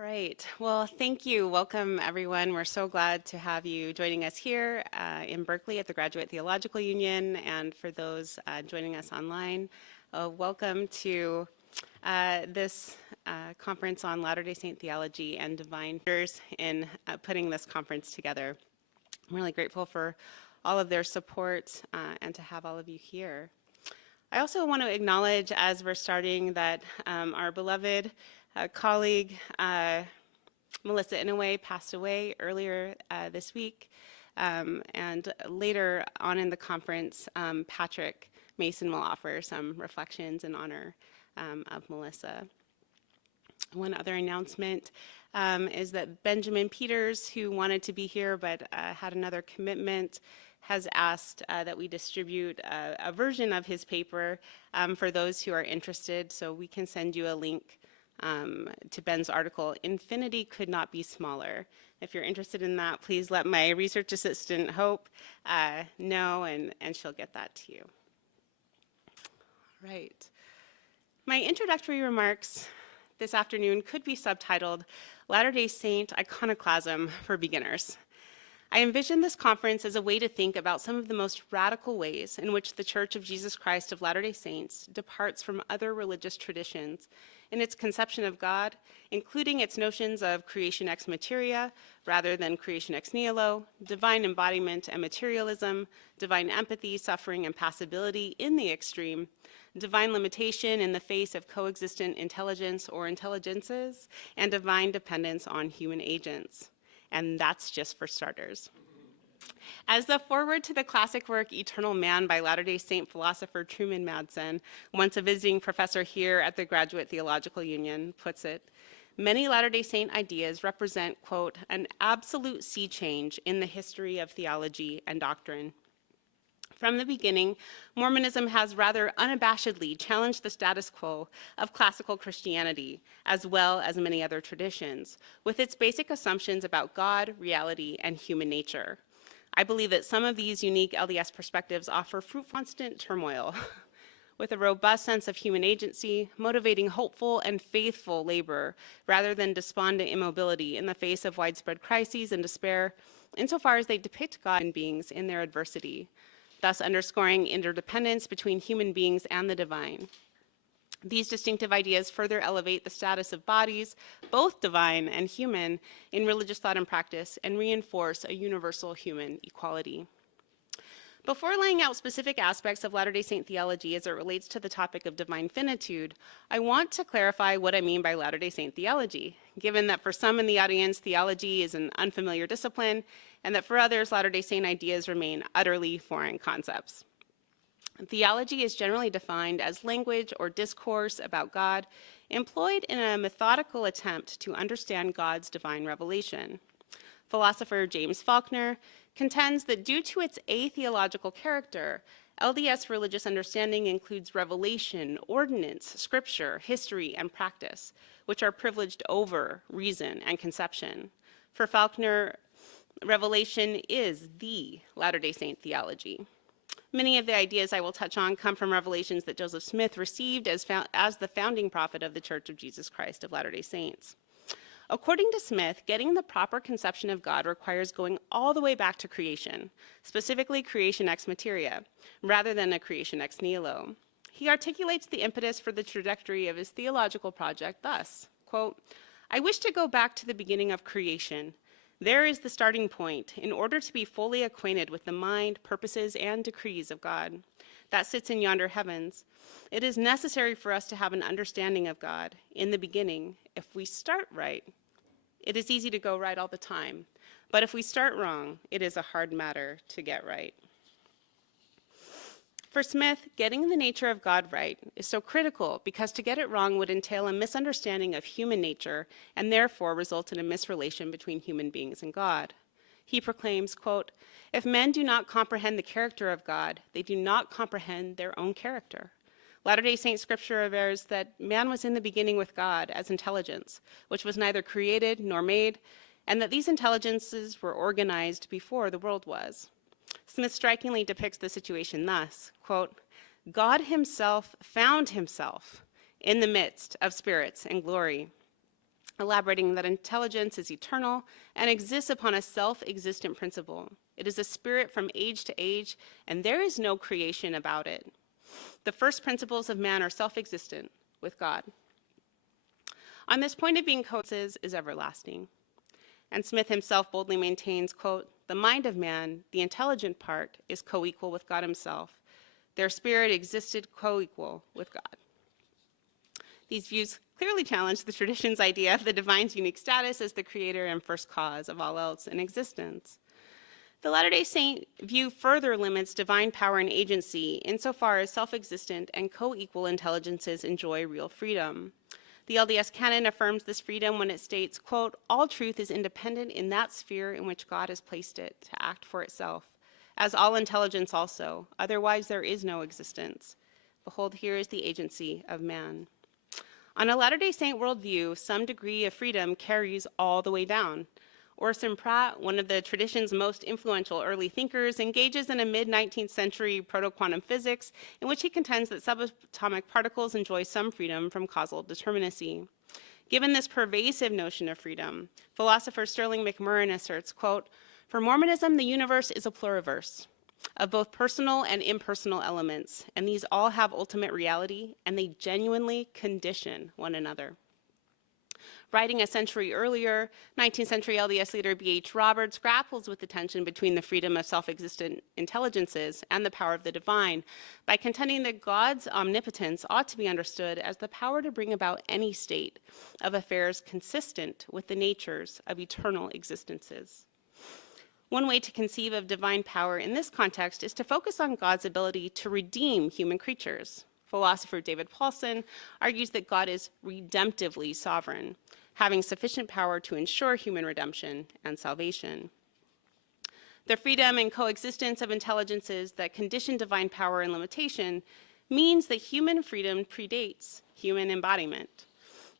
All right. Well, thank you. Welcome, everyone. We're so glad to have you joining us here in Berkeley at the Graduate Theological Union, and for those joining us online, welcome to this conference on Latter-day Saint theology and divine fears in putting this conference together. I'm really grateful for all of their support and to have all of you here. I also want to acknowledge, as we're starting, that our beloved colleague, Melissa Inouye, passed away earlier this week. And later on in the conference, Patrick Mason will offer some reflections in honor of Melissa. One other announcement is that Benjamin Peters, who wanted to be here but had another commitment, has asked that we distribute a version of his paper for those who are interested. So we can send you a link to Ben's article, "Infinity Could Not Be Smaller." If you're interested in that, please let my research assistant Hope know, and she'll get that to you. All right. My introductory remarks this afternoon could be subtitled Latter-day Saint Iconoclasm for Beginners. I envision this conference as a way to think about some of the most radical ways in which the Church of Jesus Christ of Latter-day Saints departs from other religious traditions in its conception of God, including its notions of creation ex materia rather than creation ex nihilo, divine embodiment and materialism, divine empathy, suffering, and passibility in the extreme, divine limitation in the face of coexistent intelligence or intelligences, and divine dependence on human agents. And that's just for starters. As the foreword to the classic work Eternal Man by Latter-day Saint philosopher Truman Madsen, once a visiting professor here at the Graduate Theological Union, puts it, many Latter-day Saint ideas represent, quote, an absolute sea change in the history of theology and doctrine. From the beginning, Mormonism has rather unabashedly challenged the status quo of classical Christianity, as well as many other traditions, with its basic assumptions about God, reality, and human nature. I believe that some of these unique LDS perspectives offer fruitful, constant turmoil, with a robust sense of human agency, motivating hopeful and faithful labor, rather than despondent immobility in the face of widespread crises and despair, insofar as they depict God and beings in their adversity, thus underscoring interdependence between human beings and the divine. These distinctive ideas further elevate the status of bodies, both divine and human, in religious thought and practice, and reinforce a universal human equality. Before laying out specific aspects of Latter-day Saint theology as it relates to the topic of divine finitude, I want to clarify what I mean by Latter-day Saint theology, given that for some in the audience, theology is an unfamiliar discipline, and that for others, Latter-day Saint ideas remain utterly foreign concepts. Theology is generally defined as language or discourse about God employed in a methodical attempt to understand God's divine revelation. Philosopher James Faulkner contends that due to its atheological character, LDS religious understanding includes revelation, ordinance, scripture, history, and practice, which are privileged over reason and conception. For Faulkner, revelation is the Latter-day Saint theology. Many of the ideas I will touch on come from revelations that Joseph Smith received as the founding prophet of the Church of Jesus Christ of Latter-day Saints. According to Smith, getting the proper conception of God requires going all the way back to creation, specifically creation ex materia, rather than a creation ex nihilo. He articulates the impetus for the trajectory of his theological project thus, quote, I wish to go back to the beginning of creation. There is the starting point in order to be fully acquainted with the mind, purposes, and decrees of God that sits in yonder heavens. It is necessary for us to have an understanding of God in the beginning. If we start right, it is easy to go right all the time. But if we start wrong, it is a hard matter to get right. For Smith, getting the nature of God right is so critical because to get it wrong would entail a misunderstanding of human nature and therefore result in a misrelation between human beings and God. He proclaims, quote, if men do not comprehend the character of God, they do not comprehend their own character. Latter-day Saint scripture avers that man was in the beginning with God as intelligence, which was neither created nor made, and that these intelligences were organized before the world was. Smith strikingly depicts the situation thus, quote, God himself found himself in the midst of spirits and glory. elaborating that intelligence is eternal and exists upon a self-existent principle. It is a spirit from age to age, and there is no creation about it. The first principles of man are self-existent with God. On this point of being co-exists is everlasting. And Smith himself boldly maintains, quote, "The mind of man, the intelligent part, is co-equal with God himself. Their spirit existed co-equal with God." These views clearly challenge the tradition's idea of the divine's unique status as the creator and first cause of all else in existence. The Latter-day Saint view further limits divine power and agency insofar as self-existent and co-equal intelligences enjoy real freedom. The LDS canon affirms this freedom when it states, quote, "All truth is independent in that sphere in which God has placed it to act for itself, as all intelligence also, otherwise there is no existence. Behold, here is the agency of man." On a Latter-day Saint worldview, some degree of freedom carries all the way down. Orson Pratt, one of the tradition's most influential early thinkers, engages in a mid-19th century proto-quantum physics in which he contends that subatomic particles enjoy some freedom from causal determinacy. Given this pervasive notion of freedom, philosopher Sterling McMurrin asserts, quote, "For Mormonism, the universe is a pluriverse of both personal and impersonal elements, and these all have ultimate reality, and they genuinely condition one another." Writing a century earlier, 19th century LDS leader B.H. Roberts grapples with the tension between the freedom of self-existent intelligences and the power of the divine by contending that God's omnipotence ought to be understood as the power to bring about any state of affairs consistent with the natures of eternal existences. One way to conceive of divine power in this context is to focus on God's ability to redeem human creatures. Philosopher David Paulson argues that God is redemptively sovereign, having sufficient power to ensure human redemption and salvation. The freedom and coexistence of intelligences that condition divine power and limitation means that human freedom predates human embodiment.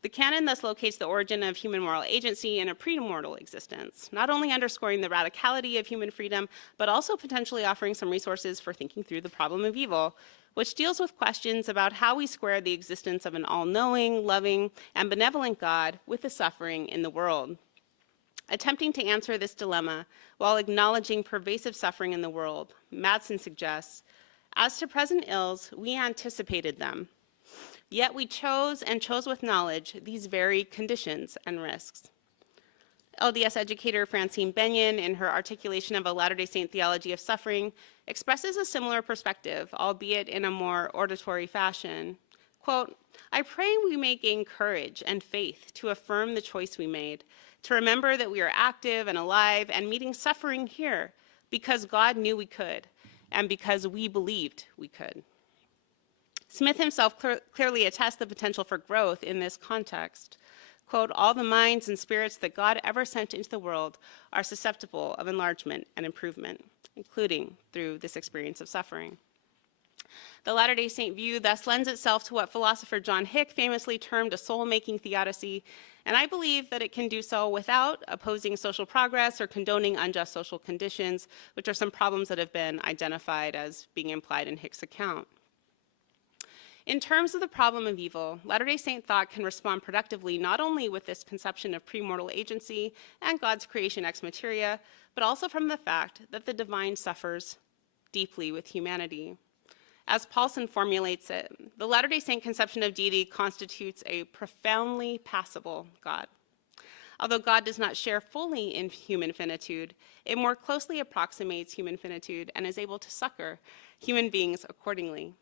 The canon thus locates the origin of human moral agency in a pre-mortal existence, not only underscoring the radicality of human freedom, but also potentially offering some resources for thinking through the problem of evil, which deals with questions about how we square the existence of an all-knowing, loving, and benevolent God with the suffering in the world. Attempting to answer this dilemma while acknowledging pervasive suffering in the world, Madsen suggests, "As to present ills, we anticipated them. Yet we chose, and chose with knowledge, these very conditions and risks." LDS educator Francine Benyon, in her articulation of a Latter-day Saint theology of suffering, expresses a similar perspective, albeit in a more auditory fashion. Quote, "I pray we may gain courage and faith to affirm the choice we made, to remember that we are active and alive and meeting suffering here because God knew we could and because we believed we could." Smith himself clearly attests the potential for growth in this context. Quote, "All the minds and spirits that God ever sent into the world are susceptible of enlargement and improvement, including through this experience of suffering." The Latter-day Saint view thus lends itself to what philosopher John Hick famously termed a soul-making theodicy, and I believe that it can do so without opposing social progress or condoning unjust social conditions, which are some problems that have been identified as being implied in Hick's account. In terms of the problem of evil, Latter-day Saint thought can respond productively not only with this conception of premortal agency and God's creation ex materia, but also from the fact that the divine suffers deeply with humanity. As Paulson formulates it, the Latter-day Saint conception of deity constitutes a profoundly passible God. Although God does not share fully in human finitude, it more closely approximates human finitude and is able to succor human beings accordingly.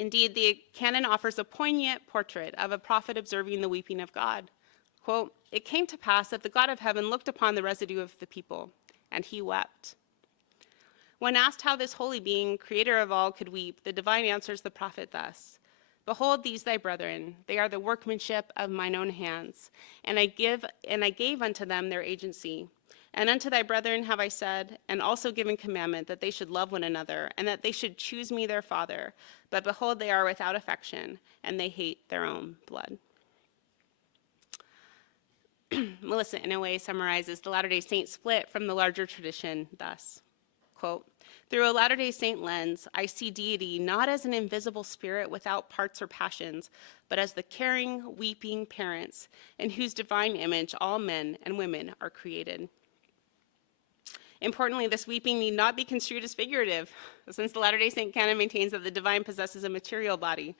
Indeed, the canon offers a poignant portrait of a prophet observing the weeping of God. Quote, "It came to pass that the God of heaven looked upon the residue of the people, and he wept." When asked how this holy being, creator of all, could weep, the divine answers the prophet thus, "Behold these thy brethren, they are the workmanship of mine own hands, and I gave unto them their agency. And unto thy brethren have I said, and also given commandment that they should love one another, and that they should choose me their father. But behold, they are without affection, and they hate their own blood." Melissa, in a way, summarizes the Latter-day Saint split from the larger tradition thus, quote, Through a Latter-day Saint lens, I see deity not as an invisible spirit without parts or passions, but as the caring, weeping parents in whose divine image all men and women are created. Importantly, this weeping need not be construed as figurative, since the Latter-day Saint canon maintains that the divine possesses a material body.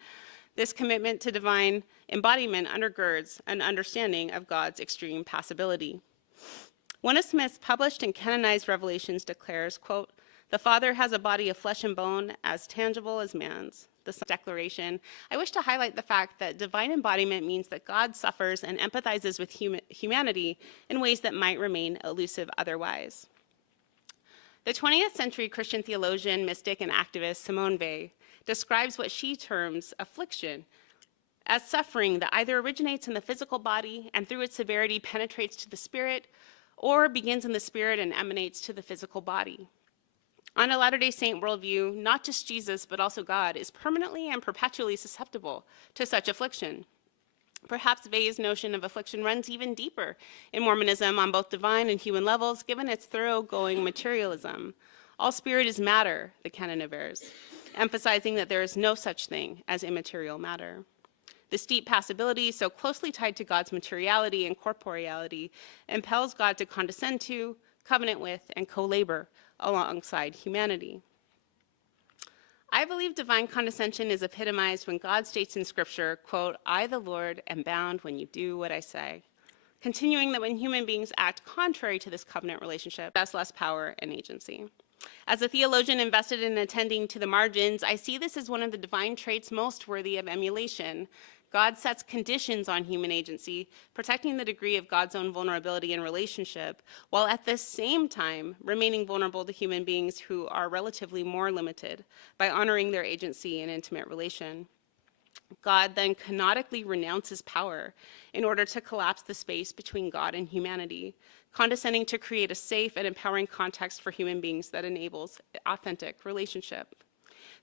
This commitment to divine embodiment undergirds an understanding of God's extreme passibility. One of Smith's published and canonized revelations declares, quote, "The Father has a body of flesh and bone as tangible as man's." This declaration, I wish to highlight the fact that divine embodiment means that God suffers and empathizes with humanity in ways that might remain elusive otherwise. The 20th century Christian theologian, mystic, and activist Simone Weil describes what she terms affliction as suffering that either originates in the physical body and through its severity penetrates to the spirit, or begins in the spirit and emanates to the physical body. On a Latter-day Saint worldview, not just Jesus, but also God, is permanently and perpetually susceptible to such affliction. Perhaps Weil's notion of affliction runs even deeper in Mormonism on both divine and human levels, given its thoroughgoing materialism. All spirit is matter, the canon avers, emphasizing that there is no such thing as immaterial matter. This deep passibility, so closely tied to God's materiality and corporeality, impels God to condescend to, covenant with, and co-labor alongside humanity. I believe divine condescension is epitomized when God states in Scripture, quote, "I, the Lord, am bound when you do what I say," continuing that when human beings act contrary to this covenant relationship, that's less power and agency. As a theologian invested in attending to the margins, I see this as one of the divine traits most worthy of emulation. God sets conditions on human agency, protecting the degree of God's own vulnerability in relationship, while at the same time remaining vulnerable to human beings who are relatively more limited by honoring their agency in intimate relation. God then canonically renounces power in order to collapse the space between God and humanity, condescending to create a safe and empowering context for human beings that enables authentic relationship.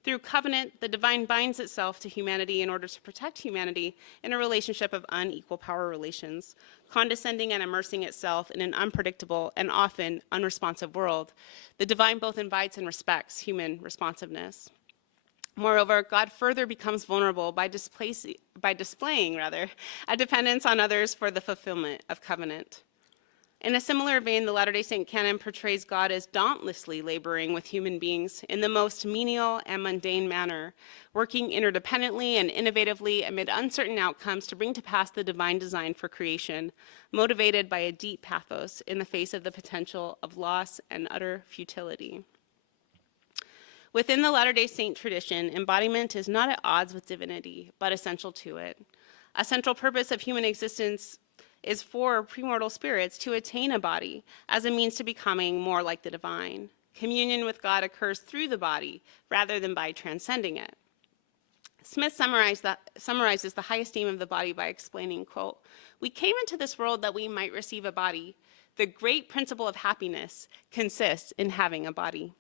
Through covenant, the divine binds itself to humanity in order to protect humanity in a relationship of unequal power relations, condescending and immersing itself in an unpredictable and often unresponsive world. The divine both invites and respects human responsiveness. Moreover, God further becomes vulnerable by displaying a dependence on others for the fulfillment of covenant. In a similar vein, the Latter-day Saint canon portrays God as dauntlessly laboring with human beings in the most menial and mundane manner, working interdependently and innovatively amid uncertain outcomes to bring to pass the divine design for creation, motivated by a deep pathos in the face of the potential of loss and utter futility. Within the Latter-day Saint tradition, embodiment is not at odds with divinity, but essential to it. A central purpose of human existence is for premortal spirits to attain a body as a means to becoming more like the divine. Communion with God occurs through the body rather than by transcending it. Smith summarizes the high esteem of the body by explaining, quote, "We came into this world that we might receive a body. The great principle of happiness consists in having a body."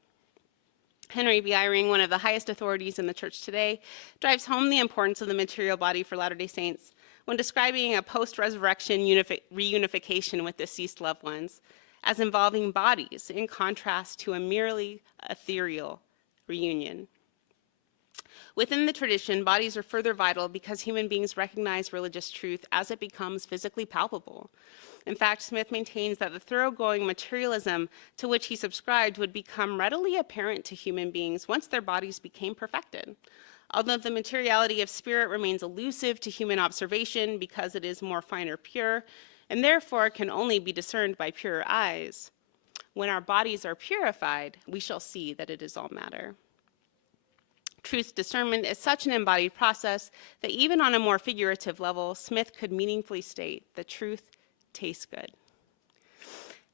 Henry B. Eyring, one of the highest authorities in the church today, drives home the importance of the material body for Latter-day Saints when describing a post-resurrection reunification with deceased loved ones as involving bodies in contrast to a merely ethereal reunion. Within the tradition, bodies are further vital because human beings recognize religious truth as it becomes physically palpable. In fact, Smith maintains that the thoroughgoing materialism to which he subscribed would become readily apparent to human beings once their bodies became perfected. Although the materiality of spirit remains elusive to human observation because it is more fine or pure, and therefore can only be discerned by purer eyes, when our bodies are purified, we shall see that it is all matter. Truth discernment is such an embodied process that even on a more figurative level, Smith could meaningfully state that truth tastes good.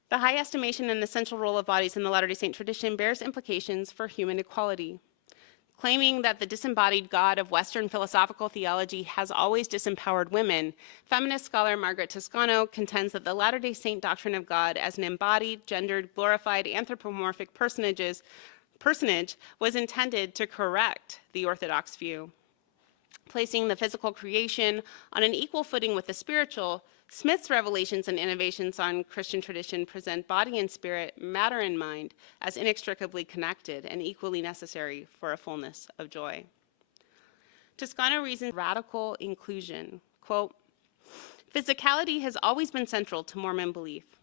The high estimation and essential role of bodies in the Latter-day Saint tradition bears implications for human equality. Claiming that the disembodied God of Western philosophical theology has always disempowered women, feminist scholar Margaret Toscano contends that the Latter-day Saint doctrine of God as an embodied, gendered, glorified, anthropomorphic personage was intended to correct the orthodox view. Placing the physical creation on an equal footing with the spiritual, Smith's revelations and innovations on Christian tradition present body and spirit, matter and mind, as inextricably connected and equally necessary for a fullness of joy. Toscano reasons radical inclusion. Quote, physicality has always been central to Mormon belief.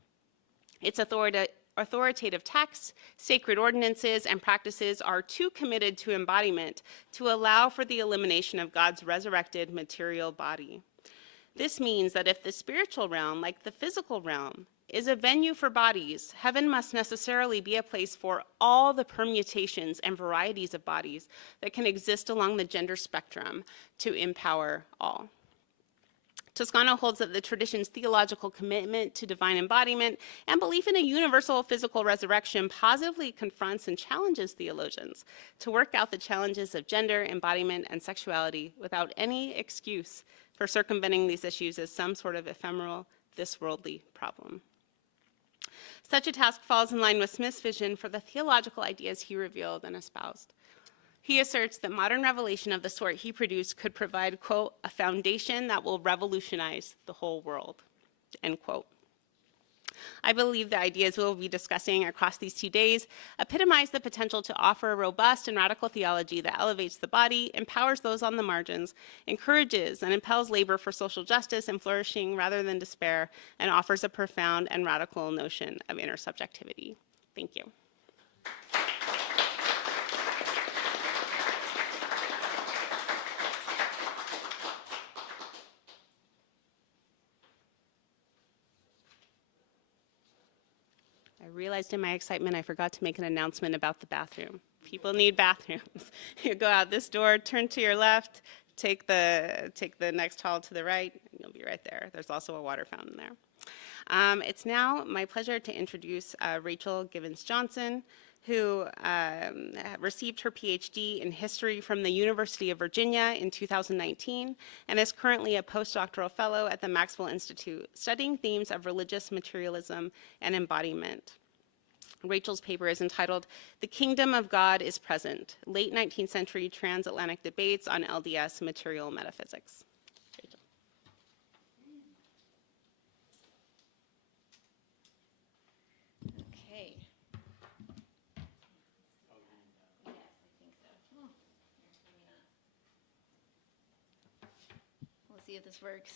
Its authoritative texts, sacred ordinances, and practices are too committed to embodiment to allow for the elimination of God's resurrected material body. This means that if the spiritual realm, like the physical realm, is a venue for bodies, heaven must necessarily be a place for all the permutations and varieties of bodies that can exist along the gender spectrum to empower all. Toscano holds that the tradition's theological commitment to divine embodiment and belief in a universal physical resurrection positively confronts and challenges theologians to work out the challenges of gender, embodiment, and sexuality without any excuse for circumventing these issues as some sort of ephemeral, this-worldly problem. Such a task falls in line with Smith's vision for the theological ideas he revealed and espoused. He asserts that modern revelation of the sort he produced could provide, quote, a foundation that will revolutionize the whole world, end quote. I believe the ideas we'll be discussing across these 2 days epitomize the potential to offer a robust and radical theology that elevates the body, empowers those on the margins, encourages and impels labor for social justice and flourishing rather than despair, and offers a profound and radical notion of intersubjectivity. Thank you. I realized in my excitement I forgot to make an announcement about the bathroom. People need bathrooms. You go out this door, turn to your left, take the next hall to the right, and you'll be right there. There's also a water fountain there. It's now my pleasure to introduce Rachael Givens-Johnson, who received her PhD in history from the University of Virginia in 2019 and is currently a postdoctoral fellow at the Maxwell Institute, studying themes of religious materialism and embodiment. Rachael's paper is entitled "The Kingdom of God is Present: Late 19th Century Transatlantic Debates on LDS Material Metaphysics." Rachael. Okay. Yes, I think so. We'll see if this works.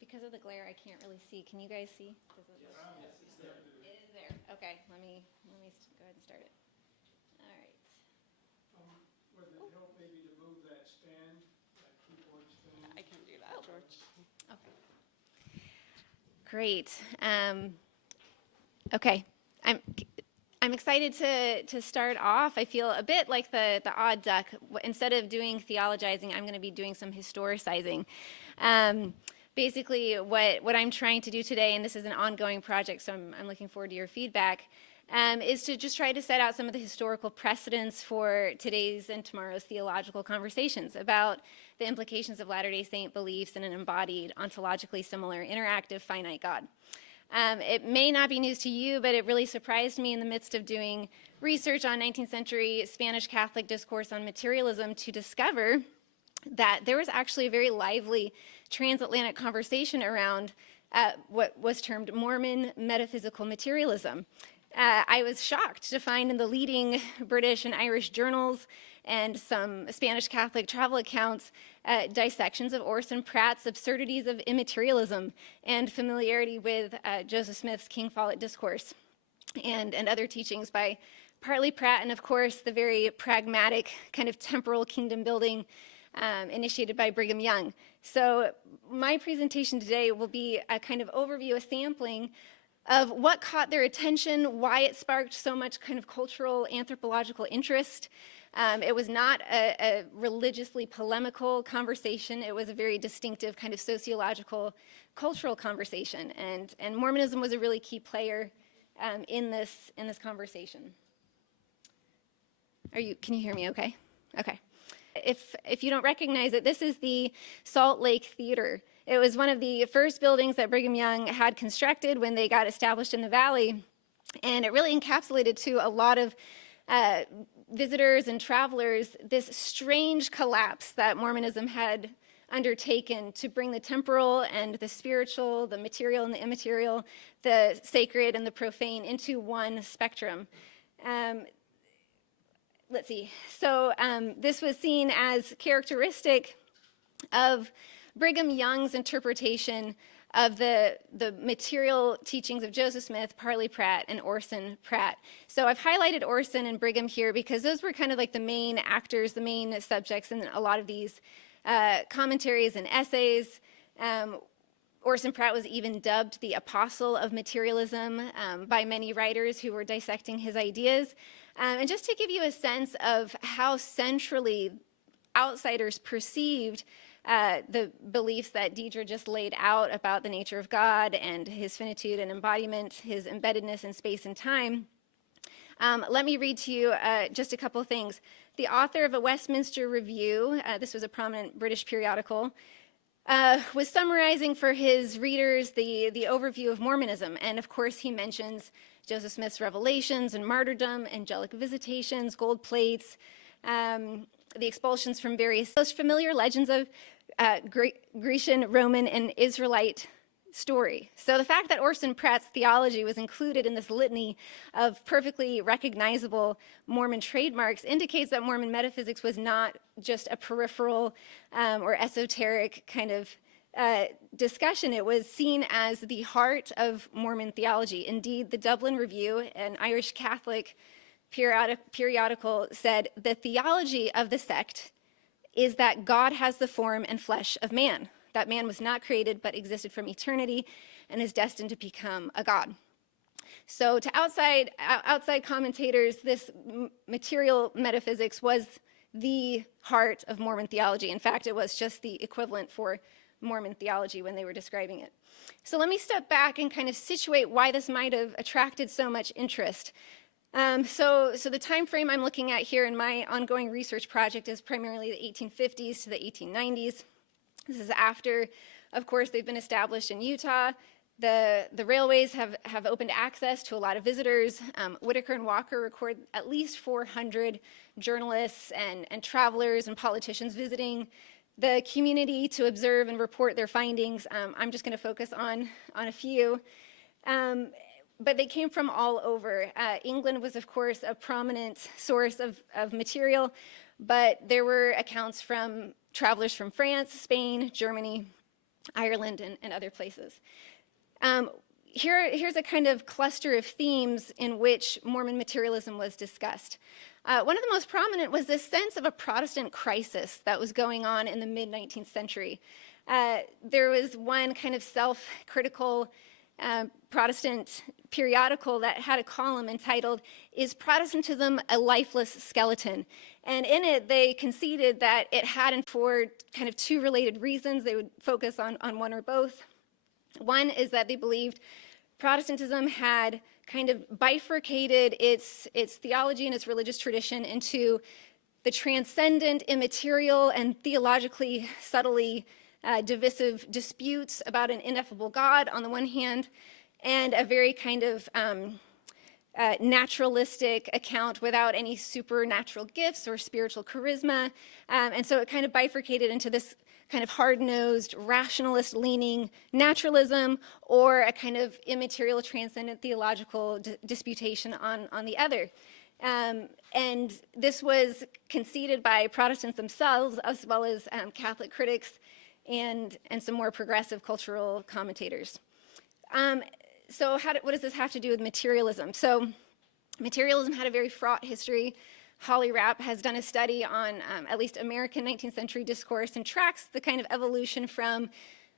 Because of the glare, I can't really see. Can you guys see? Does it look? Yes, it's there. It is there. Okay, let me go ahead and start it. All right. Would it help maybe to move that stand, that keyboard stand? I can do that, George. Okay. Great. Okay. I'm excited to start off. I feel a bit like the odd duck. Instead of doing theologizing, I'm going to be doing some historicizing. Basically, what I'm trying to do today, and this is an ongoing project, so I'm looking forward to your feedback, is to just try to set out some of the historical precedents for today's and tomorrow's theological conversations about the implications of Latter-day Saint beliefs in an embodied, ontologically similar, interactive, finite God. It may not be news to you, but it really surprised me in the midst of doing research on 19th century Spanish Catholic discourse on materialism to discover that there was actually a very lively transatlantic conversation around what was termed Mormon metaphysical materialism. I was shocked to find in the leading British and Irish journals and some Spanish Catholic travel accounts dissections of Orson Pratt's absurdities of immaterialism and familiarity with Joseph Smith's King Follett discourse and other teachings by partly Pratt and, of course, the very pragmatic kind of temporal kingdom building initiated by Brigham Young. So my presentation today will be a kind of overview, a sampling of what caught their attention, why it sparked so much kind of cultural, anthropological interest. It was not a religiously polemical conversation. It was a very distinctive kind of sociological, cultural conversation. And Mormonism was a really key player in this conversation. Can you hear me okay? Okay. If you don't recognize it, this is the Salt Lake Theater. It was one of the first buildings that Brigham Young had constructed when they got established in the valley, and it really encapsulated to a lot of visitors and travelers this strange collapse that Mormonism had undertaken to bring the temporal and the spiritual, the material and the immaterial, the sacred and the profane into one spectrum. Let's see. So this was seen as characteristic of Brigham Young's interpretation of the material teachings of Joseph Smith, Parley Pratt, and Orson Pratt. So I've highlighted Orson and Brigham here because those were kind of like the main actors, the main subjects in a lot of these commentaries and essays. Orson Pratt was even dubbed the apostle of materialism by many writers who were dissecting his ideas. And just to give you a sense of how centrally outsiders perceived the beliefs that Deidre just laid out about the nature of God and his finitude and embodiment, his embeddedness in space and time, let me read to you just a couple things. The author of a Westminster Review, this was a prominent British periodical, was summarizing for his readers the overview of Mormonism. And of course, he mentions Joseph Smith's revelations and martyrdom, angelic visitations, gold plates, the expulsions from various most familiar legends of Grecian, Roman, and Israelite story. So the fact that Orson Pratt's theology was included in this litany of perfectly recognizable Mormon trademarks indicates that Mormon metaphysics was not just a peripheral or esoteric kind of discussion. It was seen as the heart of Mormon theology. Indeed, the Dublin Review, an Irish Catholic periodical, said, "The theology of the sect is that God has the form and flesh of man, that man was not created but existed from eternity and is destined to become a god." So to outside commentators, this material metaphysics was the heart of Mormon theology. In fact, it was just the equivalent for Mormon theology when they were describing it. So let me step back and kind of situate why this might have attracted so much interest. So the time frame I'm looking at here in my ongoing research project is primarily the 1850s to the 1890s. This is after, of course, they've been established in Utah. The railways have opened access to a lot of visitors. Whitaker and Walker record at least 400 journalists and travelers and politicians visiting the community to observe and report their findings. I'm just going to focus on a few. But they came from all over. England was, of course, a prominent source of material, but there were accounts from travelers from France, Spain, Germany, Ireland, and other places. Here's a kind of cluster of themes in which Mormon materialism was discussed. One of the most prominent was this sense of a Protestant crisis that was going on in the mid-19th century. There was one kind of self-critical Protestant periodical that had a column entitled, "Is Protestantism a Lifeless Skeleton?" And in it, they conceded that it had, and for kind of two related reasons, they would focus on one or both. One is that they believed Protestantism had kind of bifurcated its theology and its religious tradition into the transcendent, immaterial, and theologically subtly divisive disputes about an ineffable God on the one hand, and a very kind of naturalistic account without any supernatural gifts or spiritual charisma. And so it kind of bifurcated into this kind of hard-nosed, rationalist-leaning naturalism, or a kind of immaterial, transcendent theological disputation on the other. And this was conceded by Protestants themselves, as well as Catholic critics and some more progressive cultural commentators. So what does this have to do with materialism? So materialism had a very fraught history. Holly Rapp has done a study on at least American 19th century discourse and tracks the kind of evolution from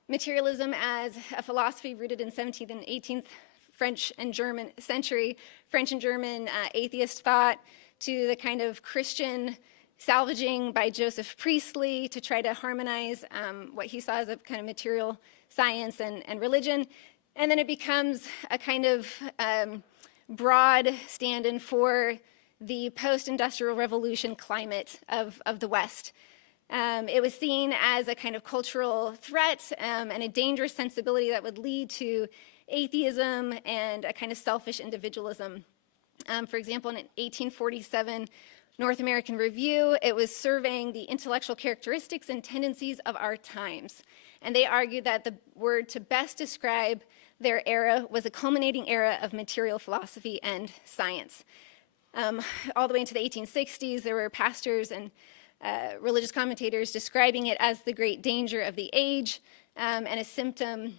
materialism as a philosophy rooted in 17th and 18th French and German century, French and German atheist thought, to the kind of Christian salvaging by Joseph Priestley to try to harmonize what he saw as a kind of material science and religion. And then it becomes a kind of broad stand-in for the post-industrial revolution climate of the West. It was seen as a kind of cultural threat and a dangerous sensibility that would lead to atheism and a kind of selfish individualism. For example, in 1847, North American Review. It was surveying the intellectual characteristics and tendencies of our times. And they argued that the word to best describe their era was a culminating era of material philosophy and science. All the way into the 1860s, there were pastors and religious commentators describing it as the great danger of the age and a symptom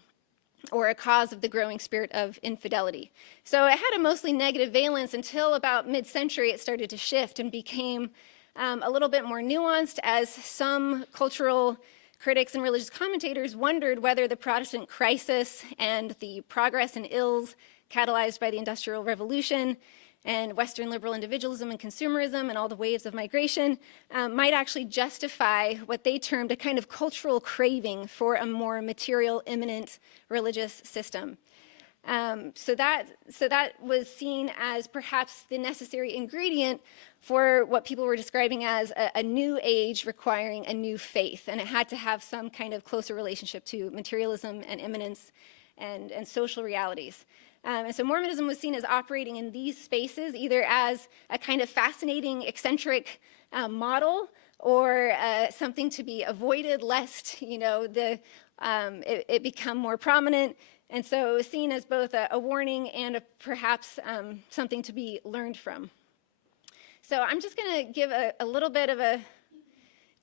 or a cause of the growing spirit of infidelity. So it had a mostly negative valence until about mid-century it started to shift and became a little bit more nuanced, as some cultural critics and religious commentators wondered whether the Protestant crisis and the progress and ills catalyzed by the Industrial Revolution and Western liberal individualism and consumerism and all the waves of migration might actually justify what they termed a kind of cultural craving for a more material, immanent religious system. So that was seen as perhaps the necessary ingredient for what people were describing as a new age requiring a new faith, and it had to have some kind of closer relationship to materialism and immanence and social realities. And so Mormonism was seen as operating in these spaces either as a kind of fascinating, eccentric model, or something to be avoided lest, it become more prominent. And so it was seen as both a warning and perhaps something to be learned from. So I'm just going to give a little bit of a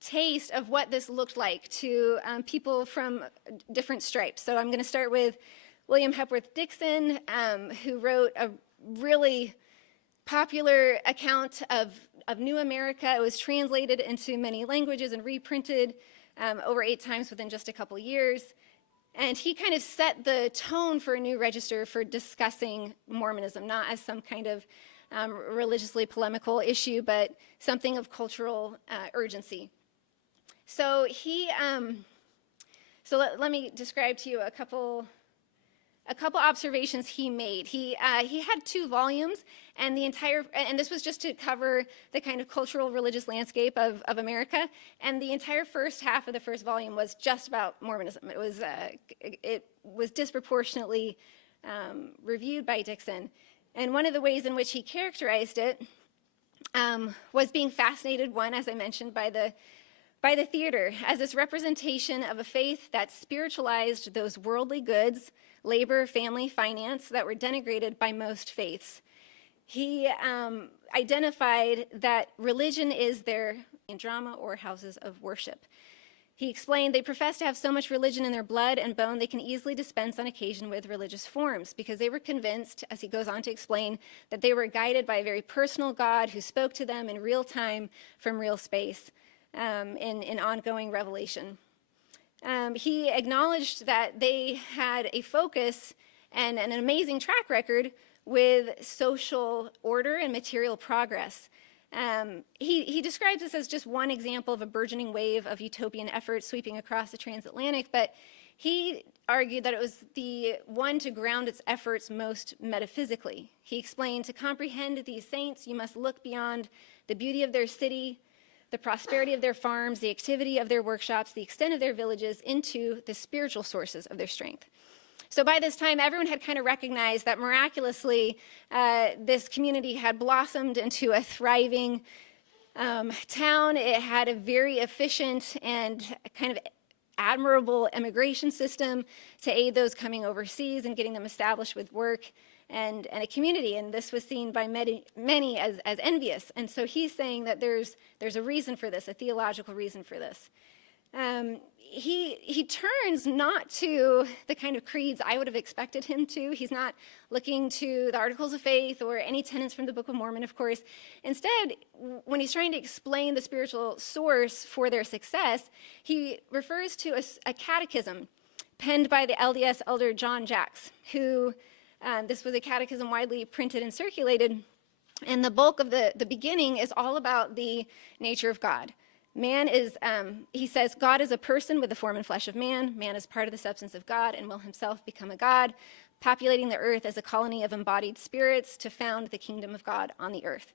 taste of what this looked like to people from different stripes. So I'm going to start with William Hepworth Dixon, who wrote a really popular account of New America. It was translated into many languages and reprinted over 8 times within just a couple years. And he kind of set the tone for a new register for discussing Mormonism, not as some kind of religiously polemical issue, but something of cultural urgency. So let me describe to you a couple observations he made. He had 2 volumes, and this was just to cover the kind of cultural religious landscape of America, and the entire first half of the first volume was just about Mormonism. It was disproportionately reviewed by Dixon, and one of the ways in which he characterized it was being fascinated, one, as I mentioned, by the theater as this representation of a faith that spiritualized those worldly goods, labor, family, finance, that were denigrated by most faiths. He identified that religion is their drama or houses of worship. He explained they profess to have so much religion in their blood and bone they can easily dispense on occasion with religious forms, because they were convinced, as he goes on to explain, that they were guided by a very personal God who spoke to them in real time from real space in ongoing revelation. He acknowledged that they had a focus and an amazing track record with social order and material progress. He describes this as just one example of a burgeoning wave of utopian efforts sweeping across the Transatlantic, but he argued that it was the one to ground its efforts most metaphysically. He explained, to comprehend these saints, you must look beyond the beauty of their city, the prosperity of their farms, the activity of their workshops, the extent of their villages, into the spiritual sources of their strength. So by this time, everyone had kind of recognized that miraculously this community had blossomed into a thriving town. It had a very efficient and kind of admirable immigration system to aid those coming overseas and getting them established with work and a community, and this was seen by many as envious. And so he's saying that there's a reason for this, a theological reason for this. He turns not to the kind of creeds I would have expected him to. He's not looking to the Articles of Faith or any tenets from the Book of Mormon, of course. Instead, when he's trying to explain the spiritual source for their success, he refers to a catechism penned by the LDS elder John Jacks, who this was a catechism widely printed and circulated, and the bulk of the beginning is all about the nature of God. Man is, he says, God is a person with the form and flesh of man. Man is part of the substance of God and will himself become a God, populating the earth as a colony of embodied spirits to found the kingdom of God on the earth.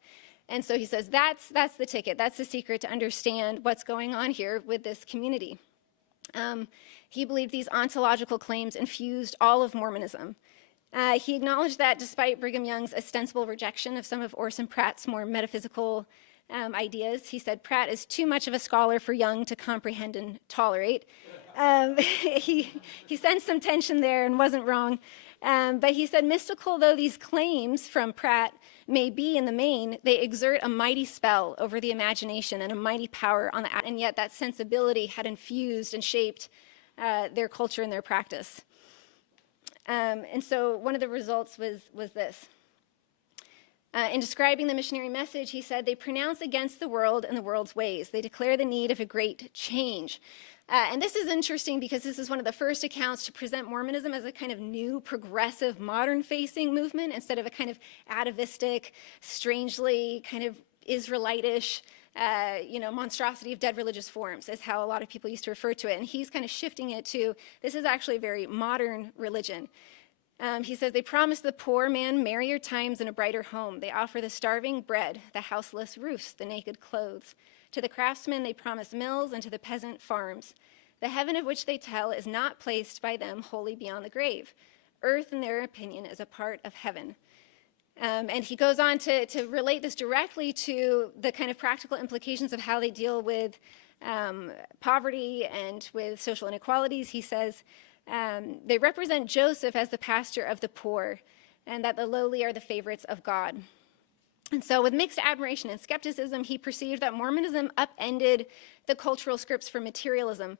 And so he says that's the ticket. That's the secret to understand what's going on here with this community. He believed these ontological claims infused all of Mormonism. He acknowledged that despite Brigham Young's ostensible rejection of some of Orson Pratt's more metaphysical ideas. He said Pratt is too much of a scholar for Young to comprehend and tolerate. He sensed some tension there and wasn't wrong. But he said, mystical though these claims from Pratt may be in the main, they exert a mighty spell over the imagination and a mighty power on the, and yet that sensibility had infused and shaped their culture and their practice. And so one of the results was this. In describing the missionary message, he said, they pronounce against the world and the world's ways. They declare the need of a great change. And this is interesting because this is one of the first accounts to present Mormonism as a kind of new, progressive, modern-facing movement instead of a kind of atavistic, strangely kind of Israelitish, monstrosity of dead religious forms is how a lot of people used to refer to it. And he's kind of shifting it to, this is actually a very modern religion. He says, they promise the poor man merrier times and a brighter home. They offer the starving bread, the houseless roofs, the naked clothes. To the craftsmen they promise mills, and to the peasant farms. The heaven of which they tell is not placed by them wholly beyond the grave. Earth, in their opinion, is a part of heaven. And he goes on to relate this directly to the kind of practical implications of how they deal with poverty and with social inequalities. He says, they represent Joseph as the pastor of the poor, and that the lowly are the favorites of God. And so with mixed admiration and skepticism, he perceived that Mormonism upended the cultural scripts for materialism,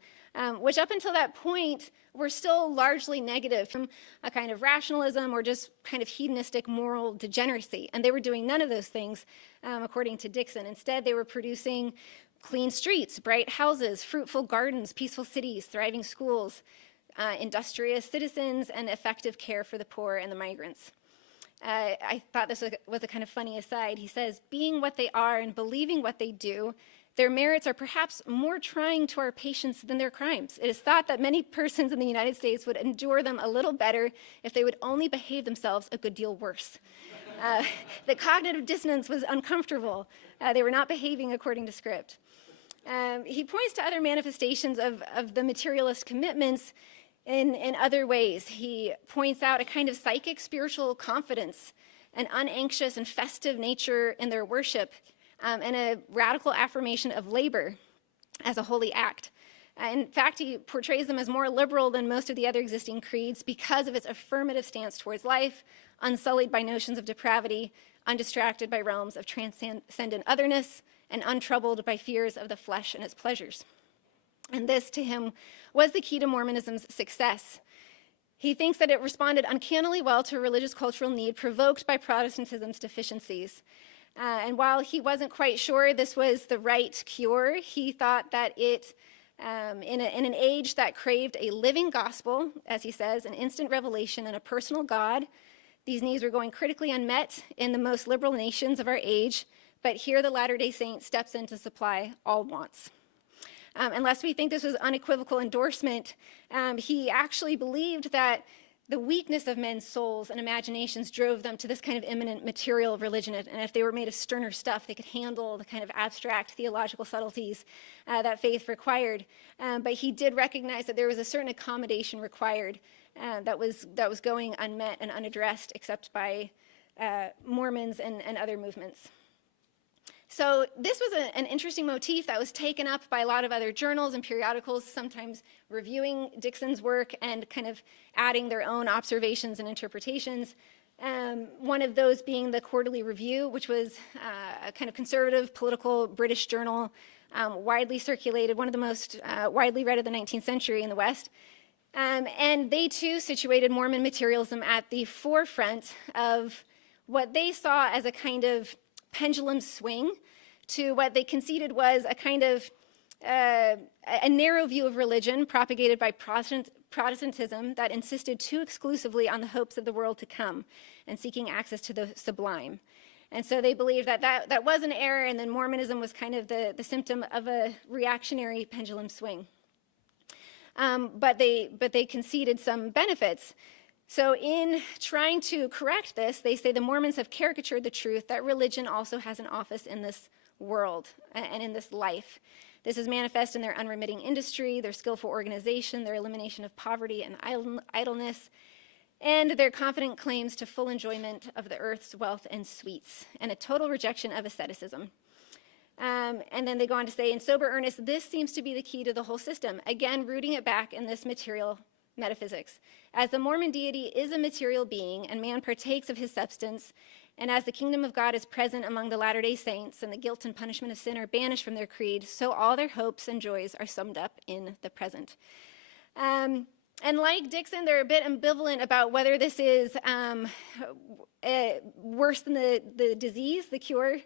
which up until that point were still largely negative, from a kind of rationalism or just kind of hedonistic moral degeneracy. And they were doing none of those things, according to Dixon. Instead, they were producing clean streets, bright houses, fruitful gardens, peaceful cities, thriving schools, industrious citizens, and effective care for the poor and the migrants. I thought this was a kind of funny aside. He says, being what they are and believing what they do, their merits are perhaps more trying to our patience than their crimes. It is thought that many persons in the United States would endure them a little better if they would only behave themselves a good deal worse. The cognitive dissonance was uncomfortable. They were not behaving according to script. He points to other manifestations of the materialist commitments in other ways. He points out a kind of psychic spiritual confidence, an unanxious and festive nature in their worship, and a radical affirmation of labor as a holy act. In fact, he portrays them as more liberal than most of the other existing creeds because of its affirmative stance towards life, unsullied by notions of depravity, undistracted by realms of transcendent otherness, and untroubled by fears of the flesh and its pleasures. And this, to him, was the key to Mormonism's success. He thinks that it responded uncannily well to a religious cultural need provoked by Protestantism's deficiencies. And while he wasn't quite sure this was the right cure, he thought that it, in an age that craved a living gospel, as he says, an instant revelation and a personal God, these needs were going critically unmet in the most liberal nations of our age, but here the Latter-day Saint steps in to supply all wants. Unless we think this was unequivocal endorsement, he actually believed that the weakness of men's souls and imaginations drove them to this kind of imminent material religion, and if they were made of sterner stuff, they could handle the kind of abstract theological subtleties that faith required. But he did recognize that there was a certain accommodation required that was going unmet and unaddressed except by Mormons and other movements. So this was an interesting motif that was taken up by a lot of other journals and periodicals, sometimes reviewing Dixon's work and kind of adding their own observations and interpretations. One of those being the Quarterly Review, which was a kind of conservative political British journal, widely circulated, one of the most widely read of the 19th century in the West. And they too situated Mormon materialism at the forefront of what they saw as a kind of pendulum swing to what they conceded was a kind of a narrow view of religion propagated by Protestantism that insisted too exclusively on the hopes of the world to come and seeking access to the sublime. And so they believed that was an error, and then Mormonism was kind of the symptom of a reactionary pendulum swing. But they conceded some benefits. So in trying to correct this, they say the Mormons have caricatured the truth that religion also has an office in this world and in this life. This is manifest in their unremitting industry, their skillful organization, their elimination of poverty and idleness, and their confident claims to full enjoyment of the earth's wealth and sweets, and a total rejection of asceticism. And then they go on to say, in sober earnest, this seems to be the key to the whole system. Again, rooting it back in this material metaphysics. As the Mormon deity is a material being and man partakes of his substance, and as the kingdom of God is present among the Latter-day Saints and the guilt and punishment of sin are banished from their creed, so all their hopes and joys are summed up in the present. And like Dixon, they're a bit ambivalent about whether this is worse than the disease, the cure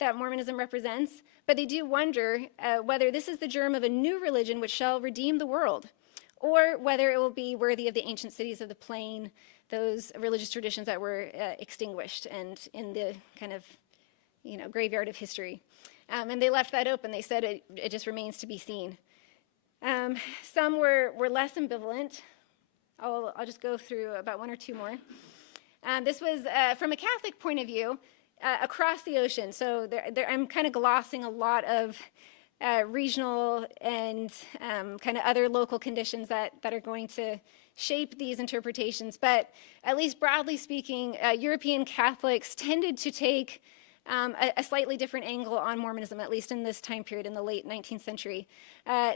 that Mormonism represents, but they do wonder whether this is the germ of a new religion which shall redeem the world, or whether it will be worthy of the ancient cities of the plain, those religious traditions that were extinguished and in the kind of, graveyard of history. And they left that open. They said it just remains to be seen. Some were less ambivalent. I'll just go through about one or two more. This was, from a Catholic point of view, across the ocean. So I'm kind of glossing a lot of regional and kind of other local conditions that are going to shape these interpretations. But at least broadly speaking, European Catholics tended to take a slightly different angle on Mormonism, at least in this time period in the late 19th century.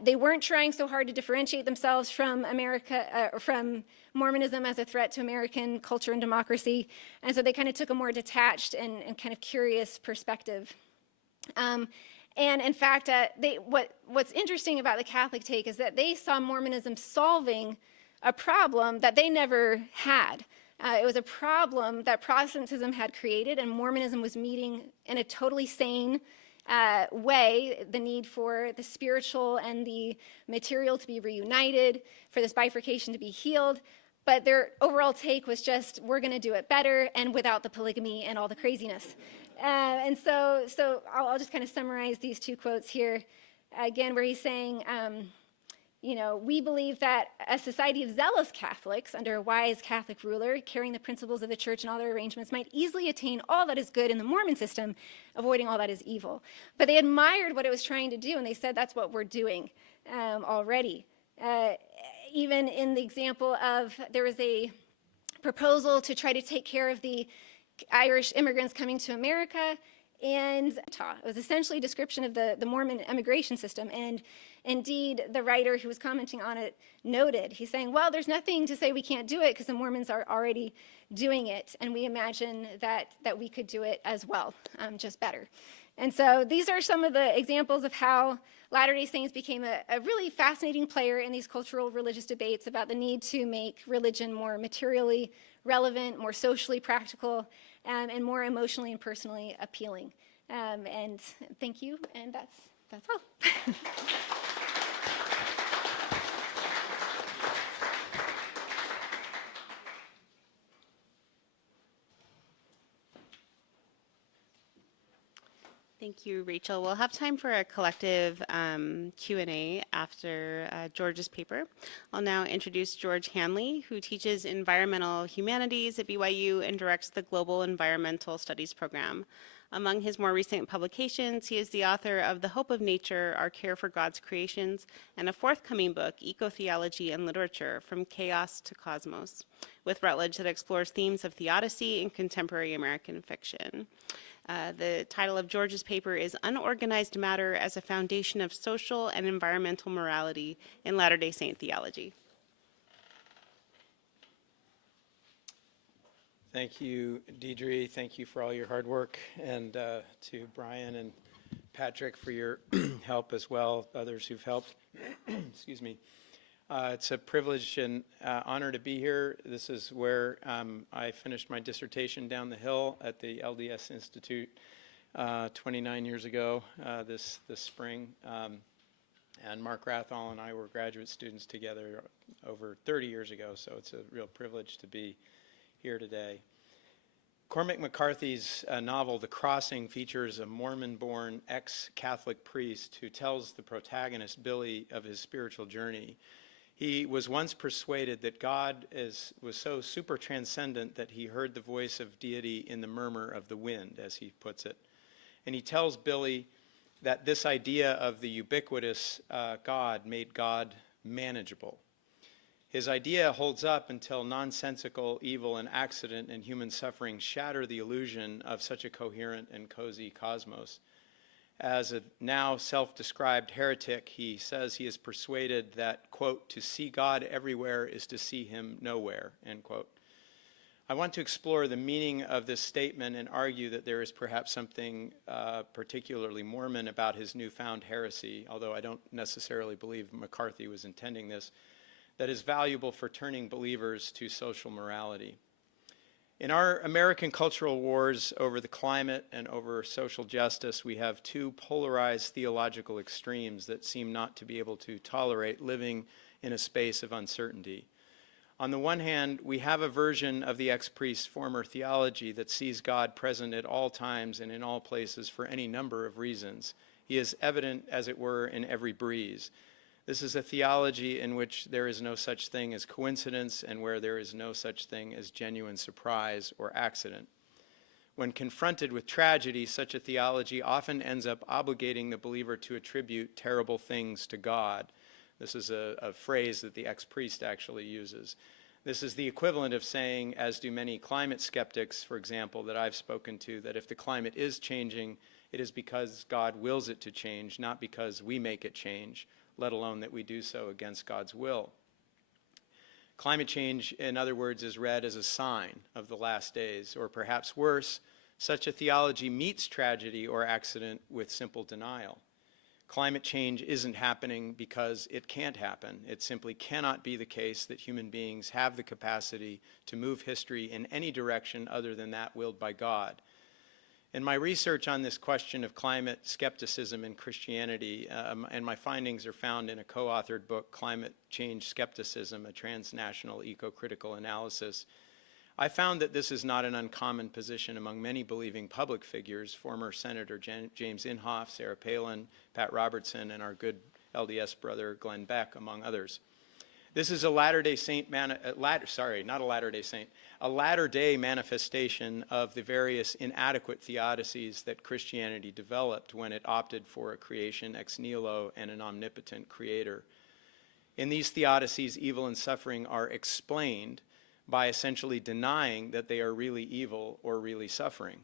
They weren't trying so hard to differentiate themselves from America, or from Mormonism as a threat to American culture and democracy, and so they kind of took a more detached and kind of curious perspective. And in fact, what's interesting about the Catholic take is that they saw Mormonism solving a problem that they never had. It was a problem that Protestantism had created, and Mormonism was meeting in a totally sane way the need for the spiritual and the material to be reunited, for this bifurcation to be healed. But their overall take was just, we're going to do it better and without the polygamy and all the craziness. And so I'll just kind of summarize these two quotes here. Again, where he's saying, we believe that a society of zealous Catholics, under a wise Catholic ruler, carrying the principles of the church and all their arrangements, might easily attain all that is good in the Mormon system, avoiding all that is evil. But they admired what it was trying to do, and they said that's what we're doing already. Even in the example of, there was a proposal to try to take care of the Irish immigrants coming to America, and it was essentially a description of the Mormon immigration system. And indeed, the writer who was commenting on it noted, he's saying, well, there's nothing to say we can't do it because the Mormons are already doing it, and we imagine that we could do it as well, just better. And so these are some of the examples of how Latter-day Saints became a really fascinating player in these cultural religious debates about the need to make religion more materially relevant, more socially practical, and more emotionally and personally appealing. And thank you, and that's all. Thank you, Rachel. We'll have time for a collective Q&A after George's paper. I'll now introduce George Handley, who teaches environmental humanities at BYU and directs the Global Environmental Studies program. Among his more recent publications, he is the author of The Hope of Nature, Our Care for God's Creations, and a forthcoming book, Eco-Theology and Literature, From Chaos to Cosmos, with Routledge, that explores themes of theodicy in contemporary American fiction. The title of George's paper is Unorganized Matter as a Foundation of Social and Environmental Morality in Latter-day Saint Theology. Thank you, Deidre. Thank you for all your hard work, and to Brian and Patrick for your help as well, others who've helped. Excuse me. It's a privilege and honor to be here. This is where I finished my dissertation down the hill at the LDS Institute 29 years ago this spring. And Mark Rathall and I were graduate students together over 30 years ago, so it's a real privilege to be here today. Cormac McCarthy's novel, The Crossing, features a Mormon-born ex-Catholic priest who tells the protagonist, Billy, of his spiritual journey. He was once persuaded that God was so super transcendent that he heard the voice of deity in the murmur of the wind, as he puts it. And he tells Billy that this idea of the ubiquitous God made God manageable. His idea holds up until nonsensical evil and accident and human suffering shatter the illusion of such a coherent and cozy cosmos. As a now self-described heretic, he says he is persuaded that, quote, to see God everywhere is to see him nowhere, end quote. I want to explore the meaning of this statement and argue that there is perhaps something particularly Mormon about his newfound heresy, although I don't necessarily believe McCarthy was intending this, that is valuable for turning believers to social morality. In our American cultural wars over the climate and over social justice, we have two polarized theological extremes that seem not to be able to tolerate living in a space of uncertainty. On the one hand, we have a version of the ex-priest's former theology that sees God present at all times and in all places for any number of reasons. He is evident, as it were, in every breeze. This is a theology in which there is no such thing as coincidence and where there is no such thing as genuine surprise or accident. When confronted with tragedy, such a theology often ends up obligating the believer to attribute terrible things to God. This is a phrase that the ex-priest actually uses. This is the equivalent of saying, as do many climate skeptics, for example, that I've spoken to, that if the climate is changing, it is because God wills it to change, not because we make it change, let alone that we do so against God's will. Climate change, in other words, is read as a sign of the last days, or perhaps worse, such a theology meets tragedy or accident with simple denial. Climate change isn't happening because it can't happen. It simply cannot be the case that human beings have the capacity to move history in any direction other than that willed by God. In my research on this question of climate skepticism in Christianity, and my findings are found in a co-authored book, Climate Change Skepticism, a Transnational Eco-Critical Analysis, I found that this is not an uncommon position among many believing public figures, former Senator James Inhofe, Sarah Palin, Pat Robertson, and our good LDS brother Glenn Beck, among others. This is a Latter-day Saint, a Latter-day manifestation of the various inadequate theodicies that Christianity developed when it opted for a creation ex nihilo and an omnipotent creator. In these theodicies, evil and suffering are explained by essentially denying that they are really evil or really suffering.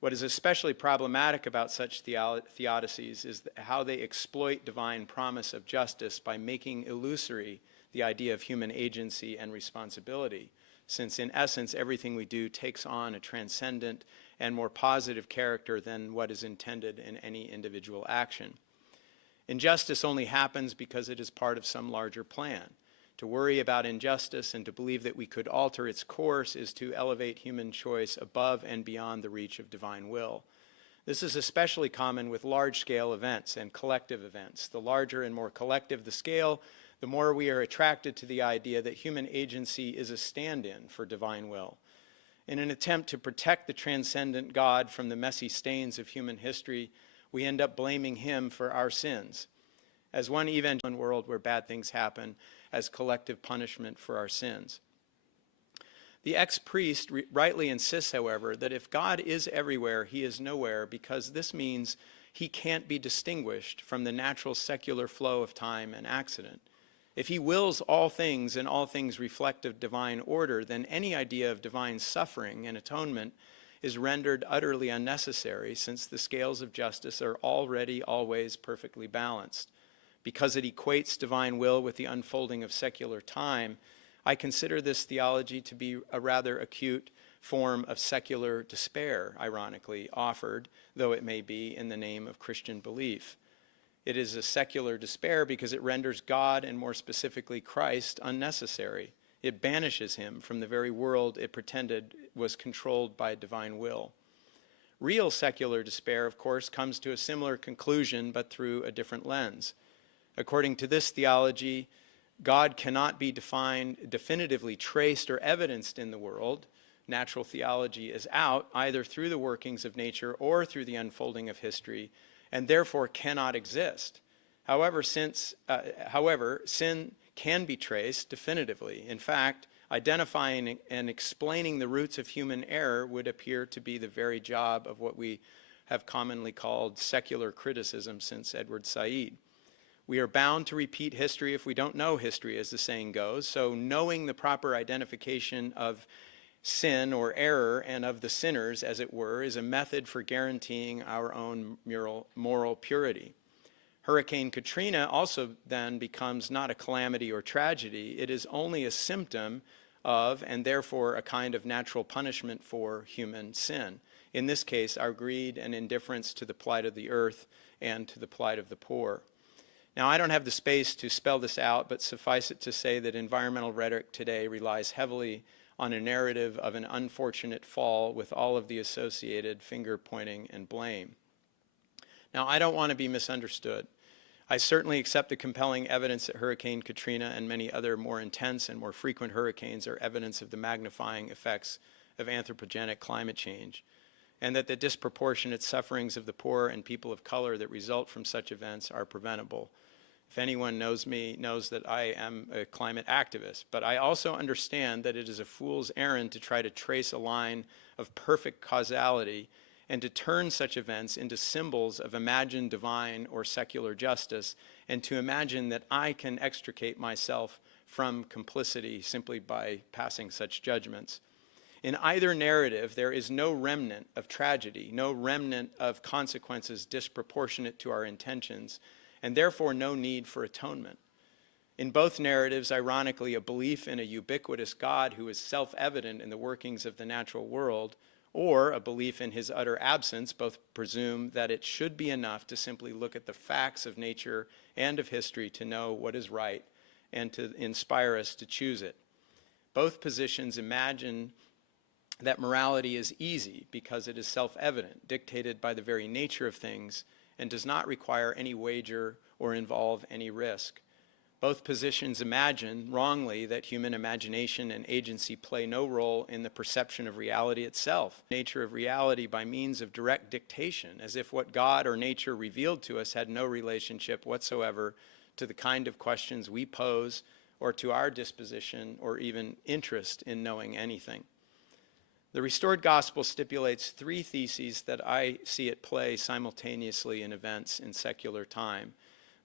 What is especially problematic about such theodicies is how they exploit divine promise of justice by making illusory the idea of human agency and responsibility, since in essence everything we do takes on a transcendent and more positive character than what is intended in any individual action. Injustice only happens because it is part of some larger plan. To worry about injustice and to believe that we could alter its course is to elevate human choice above and beyond the reach of divine will. This is especially common with large-scale events and collective events. The larger and more collective the scale, the more we are attracted to the idea that human agency is a stand-in for divine will. In an attempt to protect the transcendent God from the messy stains of human history, we end up blaming him for our sins. As one evangelical world where bad things happen as collective punishment for our sins. The ex-priest rightly insists, however, that if God is everywhere, he is nowhere, because this means he can't be distinguished from the natural secular flow of time and accident. If he wills all things and all things reflect of divine order, then any idea of divine suffering and atonement is rendered utterly unnecessary, since the scales of justice are already always perfectly balanced. Because it equates divine will with the unfolding of secular time, I consider this theology to be a rather acute form of secular despair, ironically offered, though it may be in the name of Christian belief. It is a secular despair because it renders God, and more specifically Christ, unnecessary. It banishes him from the very world it pretended was controlled by divine will. Real secular despair, of course, comes to a similar conclusion, but through a different lens. According to this theology, God cannot be definitively traced or evidenced in the world. Natural theology is out, either through the workings of nature or through the unfolding of history, and therefore cannot exist. However, sin can be traced definitively. In fact, identifying and explaining the roots of human error would appear to be the very job of what we have commonly called secular criticism since Edward Said. We are bound to repeat history if we don't know history, as the saying goes, so knowing the proper identification of sin or error, and of the sinners, as it were, is a method for guaranteeing our own moral purity. Hurricane Katrina also then becomes not a calamity or tragedy. It is only a symptom of, and therefore a kind of natural punishment for, human sin. In this case, our greed and indifference to the plight of the earth and to the plight of the poor. Now, I don't have the space to spell this out, but suffice it to say that environmental rhetoric today relies heavily on a narrative of an unfortunate fall with all of the associated finger-pointing and blame. Now, I don't want to be misunderstood. I certainly accept the compelling evidence that Hurricane Katrina and many other more intense and more frequent hurricanes are evidence of the magnifying effects of anthropogenic climate change, and that the disproportionate sufferings of the poor and people of color that result from such events are preventable. If anyone knows me, knows that I am a climate activist, but I also understand that it is a fool's errand to try to trace a line of perfect causality and to turn such events into symbols of imagined divine or secular justice, and to imagine that I can extricate myself from complicity simply by passing such judgments. In either narrative, there is no remnant of tragedy, no remnant of consequences disproportionate to our intentions, and therefore no need for atonement. In both narratives, ironically, a belief in a ubiquitous God who is self-evident in the workings of the natural world, or a belief in his utter absence, both presume that it should be enough to simply look at the facts of nature and of history to know what is right and to inspire us to choose it. Both positions imagine that morality is easy because it is self-evident, dictated by the very nature of things, and does not require any wager or involve any risk. Both positions imagine, wrongly, that human imagination and agency play no role in the perception of reality itself. Nature of reality by means of direct dictation, as if what God or nature revealed to us had no relationship whatsoever to the kind of questions we pose or to our disposition or even interest in knowing anything. The restored gospel stipulates three theses that I see at play simultaneously in events in secular time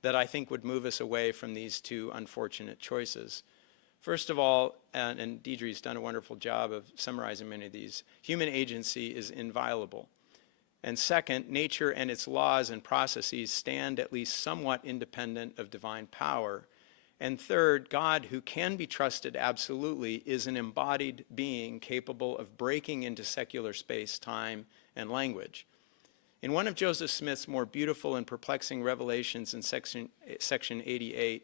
that I think would move us away from these two unfortunate choices. First of all, and Deidre's done a wonderful job of summarizing many of these, human agency is inviolable. And second, nature and its laws and processes stand at least somewhat independent of divine power. And third, God, who can be trusted absolutely, is an embodied being capable of breaking into secular space, time, and language. In one of Joseph Smith's more beautiful and perplexing revelations in section 88,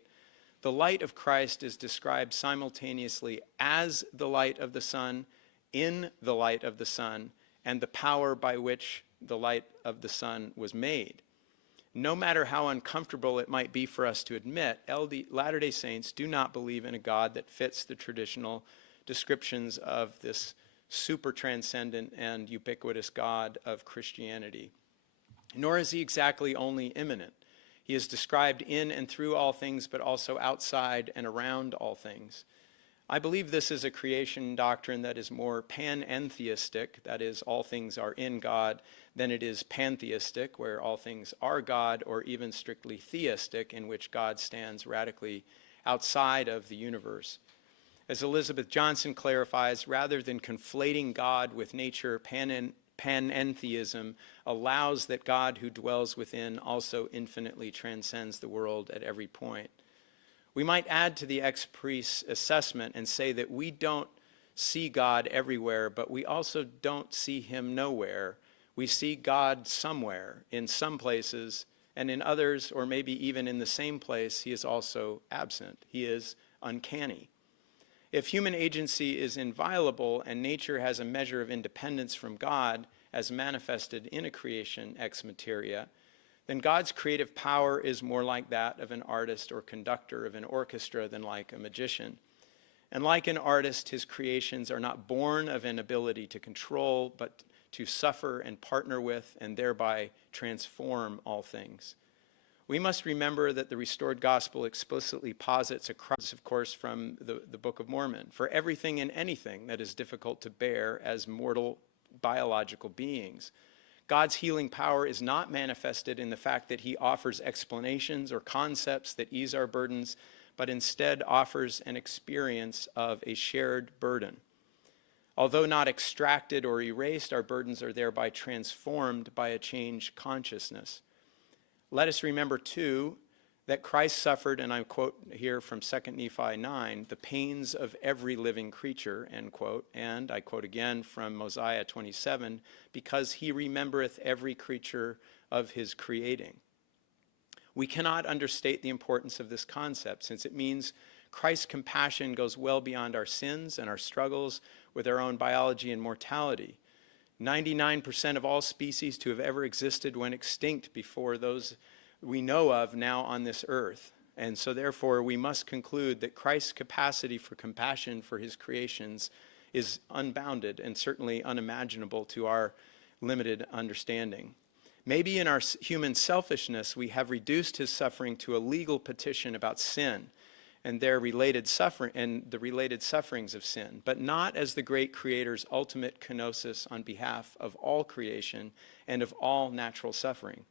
the light of Christ is described simultaneously as the light of the sun, in the light of the sun, and the power by which the light of the sun was made. No matter how uncomfortable it might be for us to admit, Latter-day Saints do not believe in a God that fits the traditional descriptions of this super transcendent and ubiquitous God of Christianity. Nor is he exactly only immanent. He is described in and through all things, but also outside and around all things. I believe this is a creation doctrine that is more panentheistic, that is, all things are in God, than it is pantheistic, where all things are God, or even strictly theistic, in which God stands radically outside of the universe. As Elizabeth Johnson clarifies, rather than conflating God with nature, panentheism allows that God who dwells within also infinitely transcends the world at every point. We might add to the ex-priest's assessment and say that we don't see God everywhere, but we also don't see him nowhere. We see God somewhere, in some places, and in others, or maybe even in the same place, he is also absent. He is uncanny. If human agency is inviolable and nature has a measure of independence from God, as manifested in a creation ex materia, then God's creative power is more like that of an artist or conductor of an orchestra than like a magician. And like an artist, his creations are not born of an ability to control, but to suffer and partner with and thereby transform all things. We must remember that the restored gospel explicitly posits a cross, of course, from the Book of Mormon, for everything and anything that is difficult to bear as mortal biological beings. God's healing power is not manifested in the fact that he offers explanations or concepts that ease our burdens, but instead offers an experience of a shared burden. Although not extracted or erased, our burdens are thereby transformed by a changed consciousness. Let us remember, too, that Christ suffered, and I quote here from 2 Nephi 9, the pains of every living creature, end quote, and I quote again from Mosiah 27, because he remembereth every creature of his creating. We cannot understate the importance of this concept, since it means Christ's compassion goes well beyond our sins and our struggles with our own biology and mortality. 99% of all species to have ever existed went extinct before those we know of now on this earth. And so therefore we must conclude that Christ's capacity for compassion for his creations is unbounded and certainly unimaginable to our limited understanding. Maybe in our human selfishness we have reduced his suffering to a legal petition about sin and their related suffering and the related sufferings of sin, but not as the great creator's ultimate kenosis on behalf of all creation and of all natural suffering.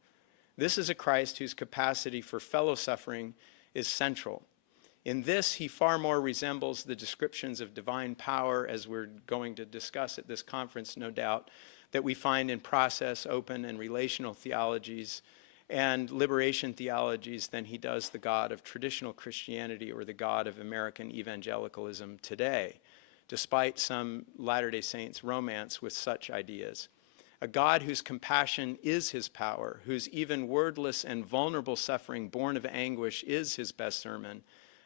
This is a Christ whose capacity for fellow suffering is central. In this, he far more resembles the descriptions of divine power, as we're going to discuss at this conference, no doubt, that we find in process, open, and relational theologies and liberation theologies than he does the God of traditional Christianity or the God of American evangelicalism today, despite some Latter-day Saints' romance with such ideas. A God whose compassion is his power, whose even wordless and vulnerable suffering born of anguish is his best sermon,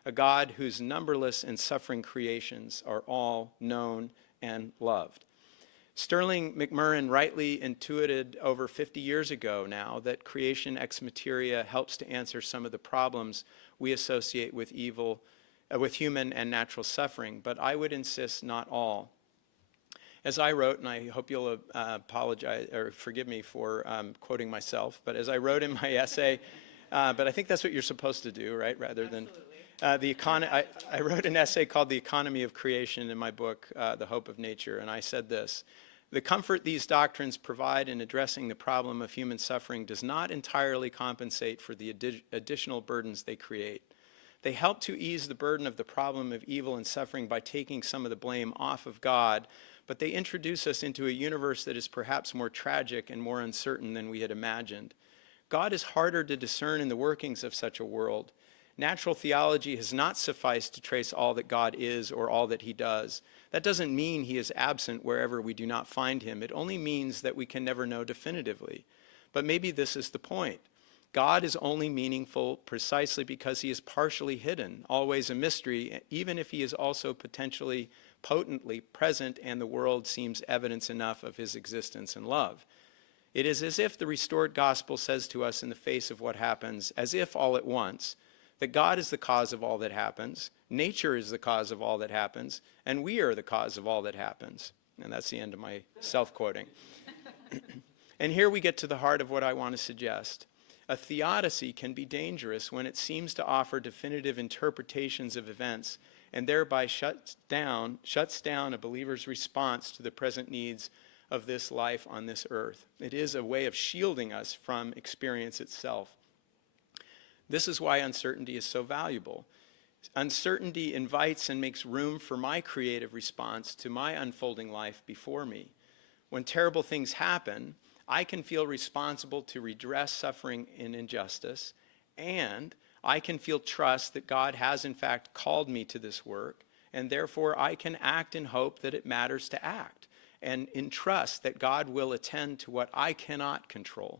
a God whose numberless and suffering creations are all known and loved. Sterling McMurrin rightly intuited over 50 years ago now that creation ex materia helps to answer some of the problems we associate with evil, with human and natural suffering, but I would insist not all. As I wrote, and I hope you'll apologize or forgive me for quoting myself, but as I wrote in my essay, but I think that's what you're supposed to do, right? Rather than I wrote an essay called "The Economy of Creation" in my book, "The Hope of Nature," and I said this: the comfort these doctrines provide in addressing the problem of human suffering does not entirely compensate for the additional burdens they create. They help to ease the burden of the problem of evil and suffering by taking some of the blame off of God, but they introduce us into a universe that is perhaps more tragic and more uncertain than we had imagined. God is harder to discern in the workings of such a world. Natural theology has not sufficed to trace all that God is or all that he does. That doesn't mean he is absent wherever we do not find him. It only means that we can never know definitively. But maybe this is the point. God is only meaningful precisely because he is partially hidden, always a mystery, even if he is also potentially potently present and the world seems evidence enough of his existence and love. It is as if the restored gospel says to us in the face of what happens, as if all at once, that God is the cause of all that happens, nature is the cause of all that happens, and we are the cause of all that happens. And that's the end of my self-quoting. And here we get to the heart of what I want to suggest. A theodicy can be dangerous when it seems to offer definitive interpretations of events and thereby shuts down a believer's response to the present needs of this life on this earth. It is a way of shielding us from experience itself. This is why uncertainty is so valuable. Uncertainty invites and makes room for my creative response to my unfolding life before me. When terrible things happen, I can feel responsible to redress suffering and injustice, and I can feel trust that God has in fact called me to this work, and therefore I can act in hope that it matters to act, and in trust that God will attend to what I cannot control.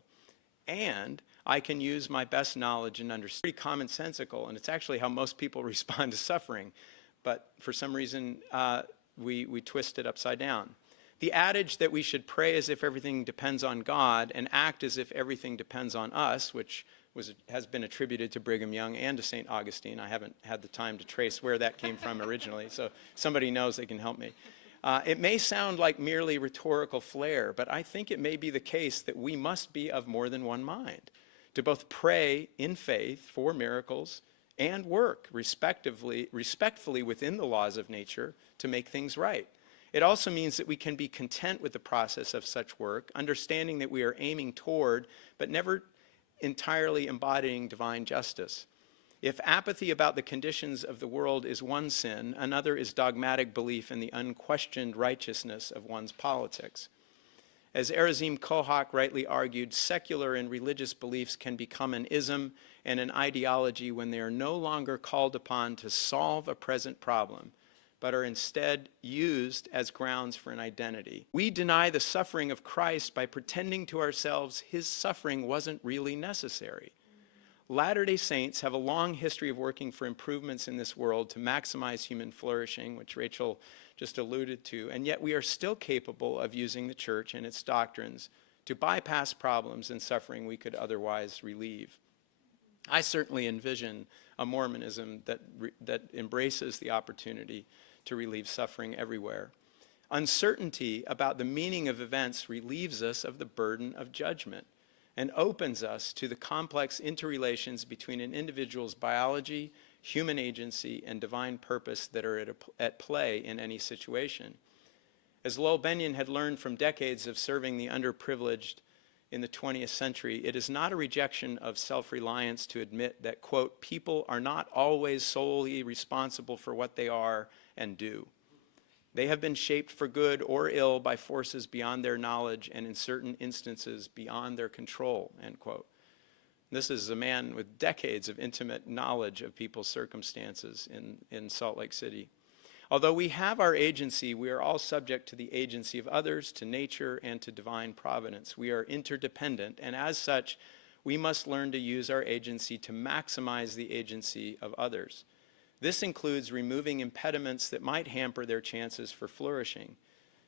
And I can use my best knowledge and understanding. Pretty commonsensical, and it's actually how most people respond to suffering, but for some reason we twist it upside down. The adage that we should pray as if everything depends on God and act as if everything depends on us, which has been attributed to Brigham Young and to St. Augustine. I haven't had the time to trace where that came from originally, so somebody knows they can help me. It may sound like merely rhetorical flair, but I think it may be the case that we must be of more than one mind, to both pray in faith for miracles and work respectfully within the laws of nature to make things right. It also means that we can be content with the process of such work, understanding that we are aiming toward, but never entirely embodying divine justice. If apathy about the conditions of the world is one sin, another is dogmatic belief in the unquestioned righteousness of one's politics. As Erazim Kohak rightly argued, secular and religious beliefs can become an ism and an ideology when they are no longer called upon to solve a present problem, but are instead used as grounds for an identity. We deny the suffering of Christ by pretending to ourselves his suffering wasn't really necessary. Latter-day Saints have a long history of working for improvements in this world to maximize human flourishing, which Rachael just alluded to, and yet we are still capable of using the church and its doctrines to bypass problems and suffering we could otherwise relieve. I certainly envision a Mormonism that embraces the opportunity to relieve suffering everywhere. Uncertainty about the meaning of events relieves us of the burden of judgment and opens us to the complex interrelations between an individual's biology, human agency, and divine purpose that are at play in any situation. As Lowell Benyon had learned from decades of serving the underprivileged in the 20th century, it is not a rejection of self-reliance to admit that, quote, people are not always solely responsible for what they are and do. They have been shaped for good or ill by forces beyond their knowledge and in certain instances beyond their control, end quote. This is a man with decades of intimate knowledge of people's circumstances in Salt Lake City. Although we have our agency, we are all subject to the agency of others, to nature, and to divine providence. We are interdependent, and as such, we must learn to use our agency to maximize the agency of others. This includes removing impediments that might hamper their chances for flourishing.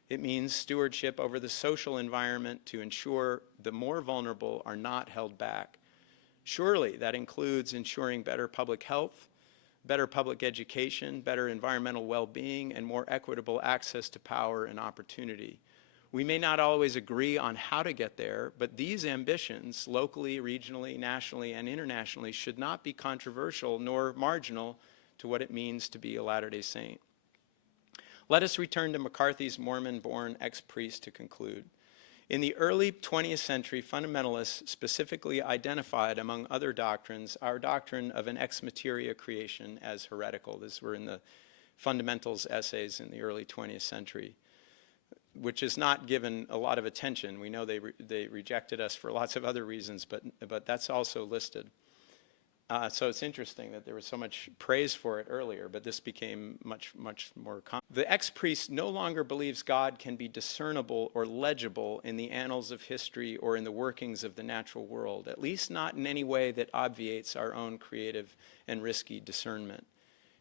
It means stewardship over the social environment to ensure the more vulnerable are not held back. Surely that includes ensuring better public health, better public education, better environmental well-being, and more equitable access to power and opportunity. We may not always agree on how to get there, but these ambitions, locally, regionally, nationally, and internationally, should not be controversial nor marginal to what it means to be a Latter-day Saint. Let us return to McCarthy's Mormon-born ex-priest to conclude. In the early 20th century, fundamentalists specifically identified, among other doctrines, our doctrine of an ex materia creation as heretical. These were in the fundamentals essays in the early 20th century, which is not given a lot of attention. We know they rejected us for lots of other reasons, but that's also listed. So it's interesting that there was so much praise for it earlier, but this became much more common. The ex-priest no longer believes God can be discernible or legible in the annals of history or in the workings of the natural world, at least not in any way that obviates our own creative and risky discernment.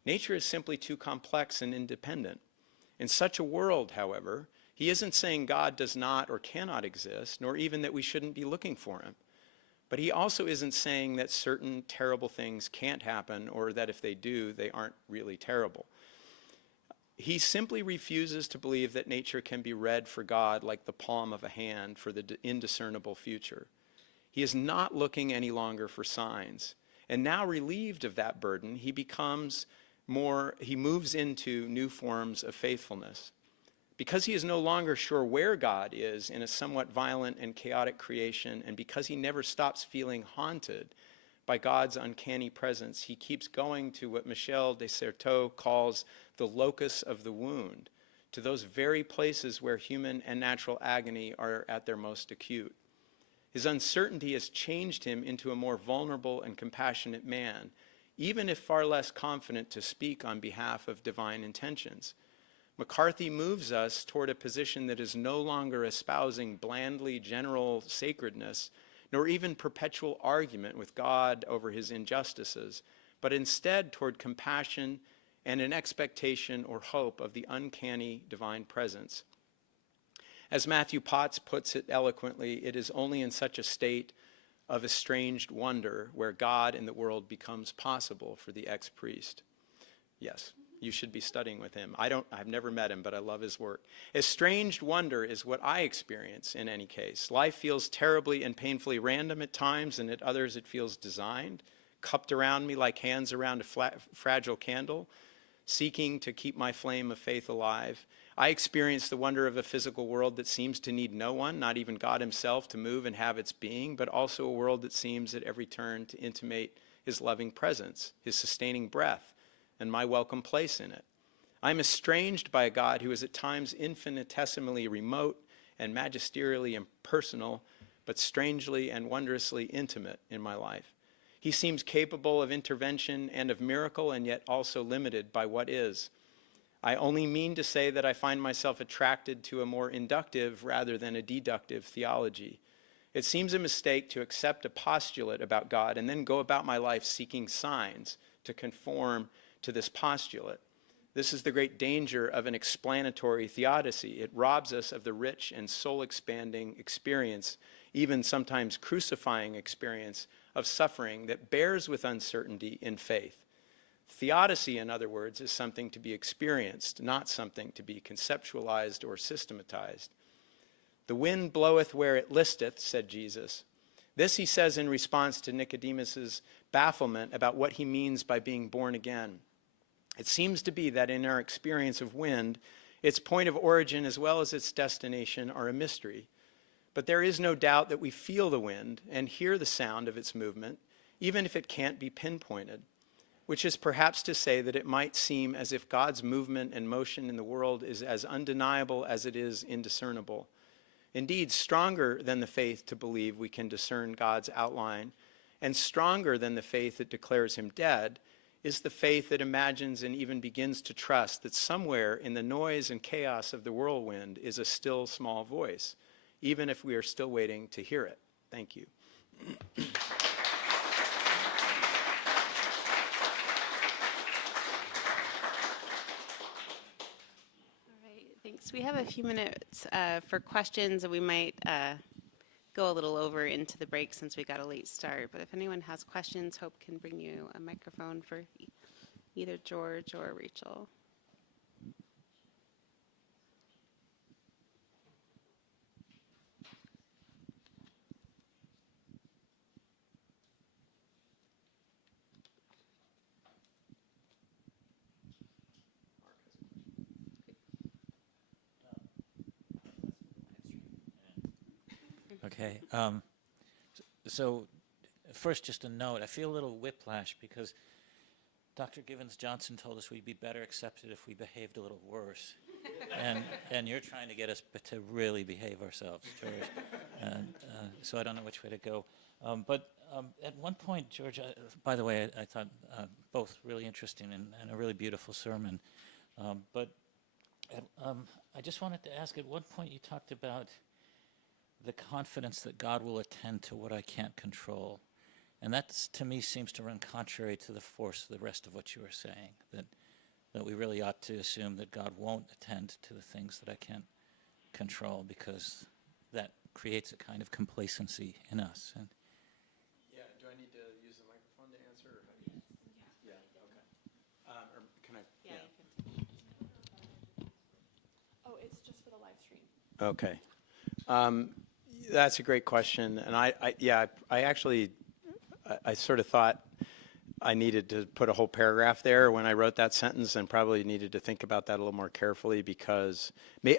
Nature is simply too complex and independent. In such a world, however, he isn't saying God does not or cannot exist, nor even that we shouldn't be looking for him. But he also isn't saying that certain terrible things can't happen or that if they do, they aren't really terrible. He simply refuses to believe that nature can be read for God like the palm of a hand for the indiscernible future. He is not looking any longer for signs. And now relieved of that burden, he moves into new forms of faithfulness. Because he is no longer sure where God is in a somewhat violent and chaotic creation, and because he never stops feeling haunted by God's uncanny presence, he keeps going to what Michel de Certeau calls the locus of the wound, to those very places where human and natural agony are at their most acute. His uncertainty has changed him into a more vulnerable and compassionate man, even if far less confident to speak on behalf of divine intentions. McCarthy moves us toward a position that is no longer espousing blandly general sacredness, nor even perpetual argument with God over his injustices, but instead toward compassion and an expectation or hope of the uncanny divine presence. As Matthew Potts puts it eloquently, it is only in such a state of estranged wonder where God in the world becomes possible for the ex-priest. Yes. You should be studying with him. I've never met him, but I love his work. Estranged wonder is what I experience in any case. Life feels terribly and painfully random at times, and at others it feels designed, cupped around me like hands around a fragile candle, seeking to keep my flame of faith alive. I experience the wonder of a physical world that seems to need no one, not even God himself, to move and have its being, but also a world that seems at every turn to intimate his loving presence, his sustaining breath, and my welcome place in it. I'm estranged by a God who is at times infinitesimally remote and magisterially impersonal, but strangely and wondrously intimate in my life. He seems capable of intervention and of miracle, and yet also limited by what is. I only mean to say that I find myself attracted to a more inductive rather than a deductive theology. It seems a mistake to accept a postulate about God and then go about my life seeking signs to conform to this postulate. This is the great danger of an explanatory theodicy. It robs us of the rich and soul-expanding experience, even sometimes crucifying experience of suffering that bears with uncertainty in faith. Theodicy, in other words, is something to be experienced, not something to be conceptualized or systematized. The wind bloweth where it listeth, said Jesus. This he says in response to Nicodemus's bafflement about what he means by being born again. It seems to be that in our experience of wind, its point of origin as well as its destination are a mystery. But there is no doubt that we feel the wind and hear the sound of its movement, even if it can't be pinpointed, which is perhaps to say that it might seem as if God's movement and motion in the world is as undeniable as it is indiscernible. Indeed, stronger than the faith to believe we can discern God's outline, and stronger than the faith that declares him dead, is the faith that imagines and even begins to trust that somewhere in the noise and chaos of the whirlwind is a still small voice, even if we are still waiting to hear it. Thank you. Thanks. We have a few minutes for questions, and we might go a little over into the break since we got a late start. But if anyone has questions, Hope can bring you a microphone for either George or Rachel. Okay. So first, just a note. I feel a little whiplash because Dr. Givens Johnson told us we'd be better accepted if we behaved a little worse. and you're trying to get us to really behave ourselves, George. And so I don't know which way to go. But at one point, George, by the way, I thought both really interesting and a really beautiful sermon. But I just wanted to ask, at one point you talked about the confidence that God will attend to what I can't control. And that, to me, seems to run contrary to the force of the rest of what you were saying, that we really ought to assume that God won't attend to the things that I can't control, because that creates a kind of complacency in us. And Yeah, do I need to use the microphone to answer? Or how do you? Yeah, okay. Or can I? Yeah. Oh, it's just for the live stream. Okay. That's a great question. And I actually sort of thought I needed to put a whole paragraph there when I wrote that sentence, and probably needed to think about that a little more carefully, because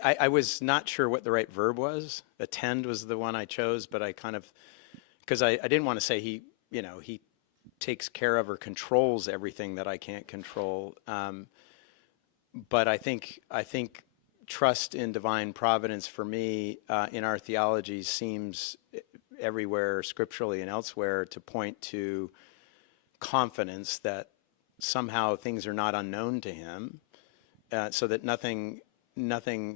I was not sure what the right verb was. Attend was the one I chose, but I kind of, because I didn't want to say he takes care of or controls everything that I can't control. But I think trust in divine providence for me in our theology seems everywhere scripturally and elsewhere to point to confidence that somehow things are not unknown to him, so that nothing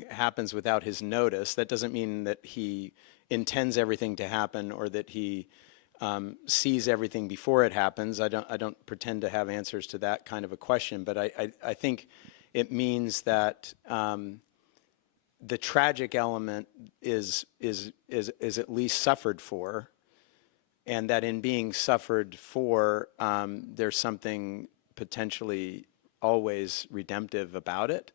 happens without his notice. That doesn't mean that he intends everything to happen or that he sees everything before it happens. I don't pretend to have answers to that kind of a question, but I think it means that the tragic element is at least suffered for, and that in being suffered for, there's something potentially always redemptive about it,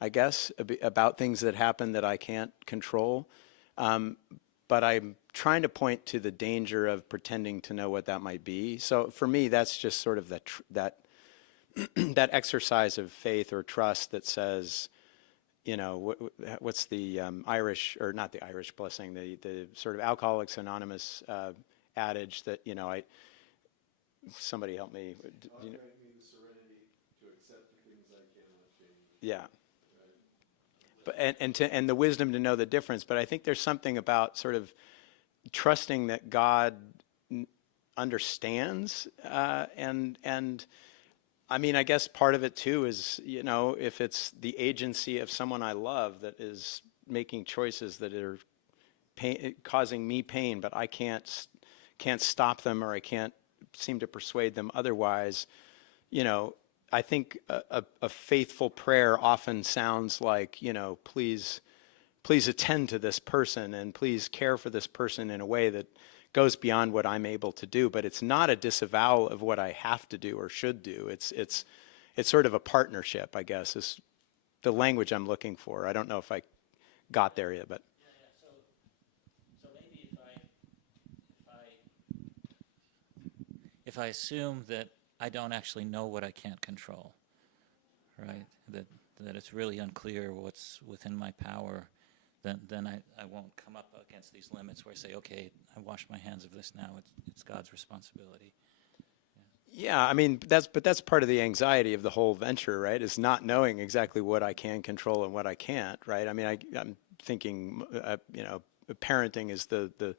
I guess, about things that happen that I can't control. But I'm trying to point to the danger of pretending to know what that might be. So for me, that's just sort of that exercise of faith or trust that says, what's the Irish, or not the Irish blessing, the sort of Alcoholics Anonymous adage that, somebody help me. You know? Yeah. But, and the wisdom to know the difference. But I think there's something about sort of trusting that God understands, and I mean, I guess part of it too is, you know, if it's the agency of someone I love that is making choices that are causing me pain, but I can't stop them, or I can't seem to persuade them otherwise, you know, I think a faithful prayer often sounds like, you know, please attend to this person and please care for this person in a way that goes beyond what I'm able to do. But it's not a disavowal of what I have to do or should do. It's sort of a partnership, I guess, is the language I'm looking for. I don't know if I got there yet, but. So maybe if I assume that I don't actually know what I can't control, right? That it's really unclear what's within my power, then I won't come up against these limits where I say, okay, I wash my hands of this now. It's God's responsibility. Yeah, I mean, that's part of the anxiety of the whole venture, right? Is not knowing exactly what I can control and what I can't, right? I mean, I'm thinking, you know, parenting is the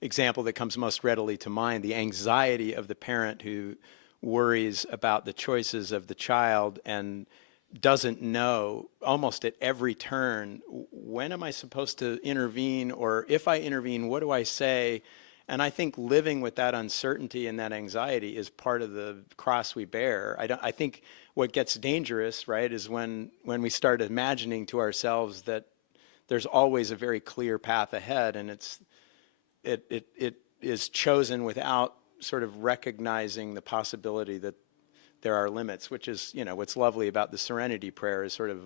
example that comes most readily to mind. The anxiety of the parent who worries about the choices of the child and doesn't know almost at every turn, when am I supposed to intervene, or if I intervene, what do I say? And I think living with that uncertainty and that anxiety is part of the cross we bear. I think what gets dangerous, right, is when we start imagining to ourselves that there's always a very clear path ahead, and it is chosen without sort of recognizing the possibility that there are limits, which is, you know, what's lovely about the serenity prayer is sort of,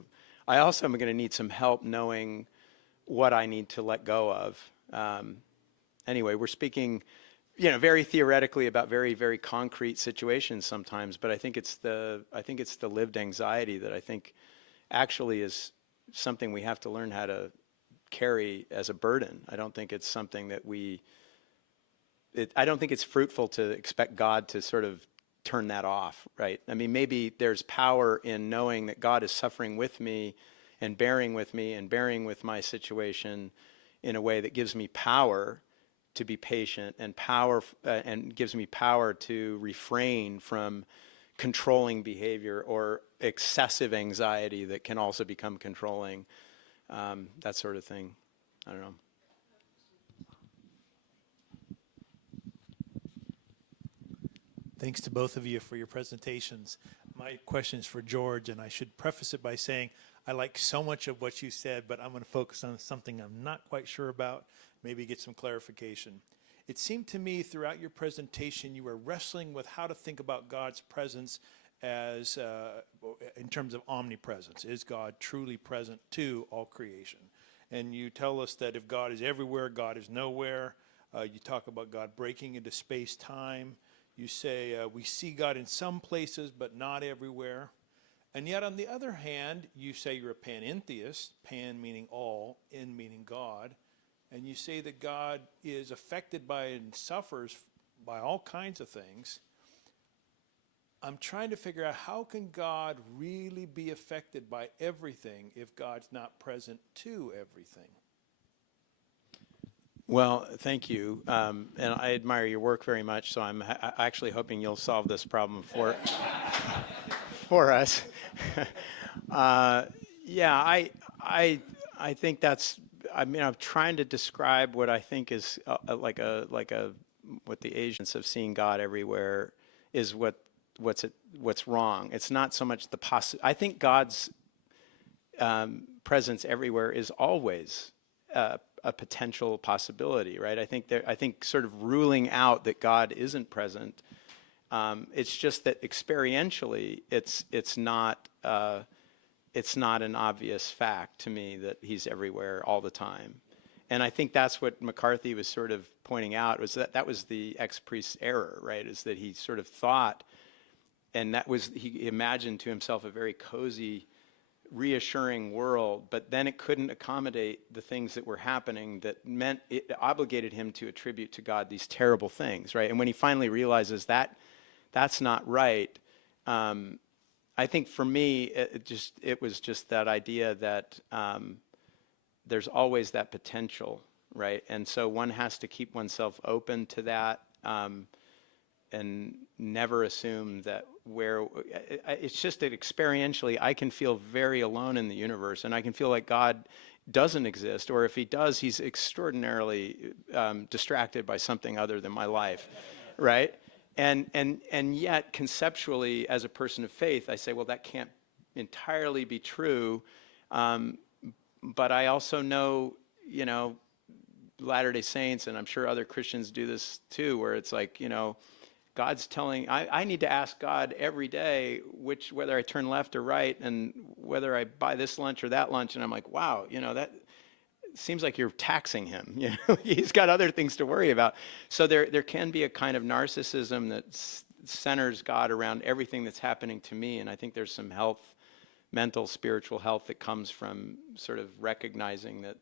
I also am going to need some help knowing what I need to let go of. Anyway, we're speaking, you know, very theoretically about very, very concrete situations sometimes, but I think it's the lived anxiety that I think actually is something we have to learn how to carry as a burden. I don't think it's something that I don't think it's fruitful to expect God to sort of turn that off, right? I mean, maybe there's power in knowing that God is suffering with me and bearing with my situation in a way that gives me power to be patient and and gives me power to refrain from controlling behavior or excessive anxiety that can also become controlling, that sort of thing. I don't know. Thanks to both of you for your presentations. My question is for George, and I should preface it by saying I like so much of what you said, but I'm going to focus on something I'm not quite sure about, maybe get some clarification. It seemed to me throughout your presentation you were wrestling with how to think about God's presence as in terms of omnipresence. Is God truly present to all creation? And you tell us that if God is everywhere, God is nowhere. You talk about God breaking into space-time. You say we see God in some places, but not everywhere. And yet, on the other hand, you say you're a panentheist, pan meaning all, en meaning God. And you say that God is affected by and suffers by all kinds of things. I'm trying to figure out how can God really be affected by everything if God's not present to everything? Well, thank you, and I admire your work very much. So I'm actually hoping you'll solve this problem for us. Yeah, I think that's. I mean, I'm trying to describe what I think is what the Asians of seeing God everywhere is what's wrong. It's not so much the I think God's presence everywhere is always a potential possibility, right? I think sort of ruling out that God isn't present. It's just that experientially, it's not an obvious fact to me that he's everywhere all the time. And I think that's what McCarthy was sort of pointing out, was that was the ex-priest's error, right? Is that he sort of thought, and he imagined to himself a very cozy, reassuring world, but then it couldn't accommodate the things that were happening that meant it obligated him to attribute to God these terrible things, right? And when he finally realizes that that's not right. I think for me, it was just that idea that there's always that potential, right? And so one has to keep oneself open to that, and never assume that it's just that experientially I can feel very alone in the universe, and I can feel like God doesn't exist, or if he does, he's extraordinarily distracted by something other than my life, right? And yet conceptually, as a person of faith, I say, well, that can't entirely be true, but I also know, Latter-day Saints, and I'm sure other Christians do this too, where it's like, God's telling, I need to ask God every day whether I turn left or right, and whether I buy this lunch or that lunch, and I'm like, wow, that seems like you're taxing him. He's got other things to worry about. So there can be a kind of narcissism that centers God around everything that's happening to me, and I think there's some mental, spiritual health that comes from sort of recognizing that,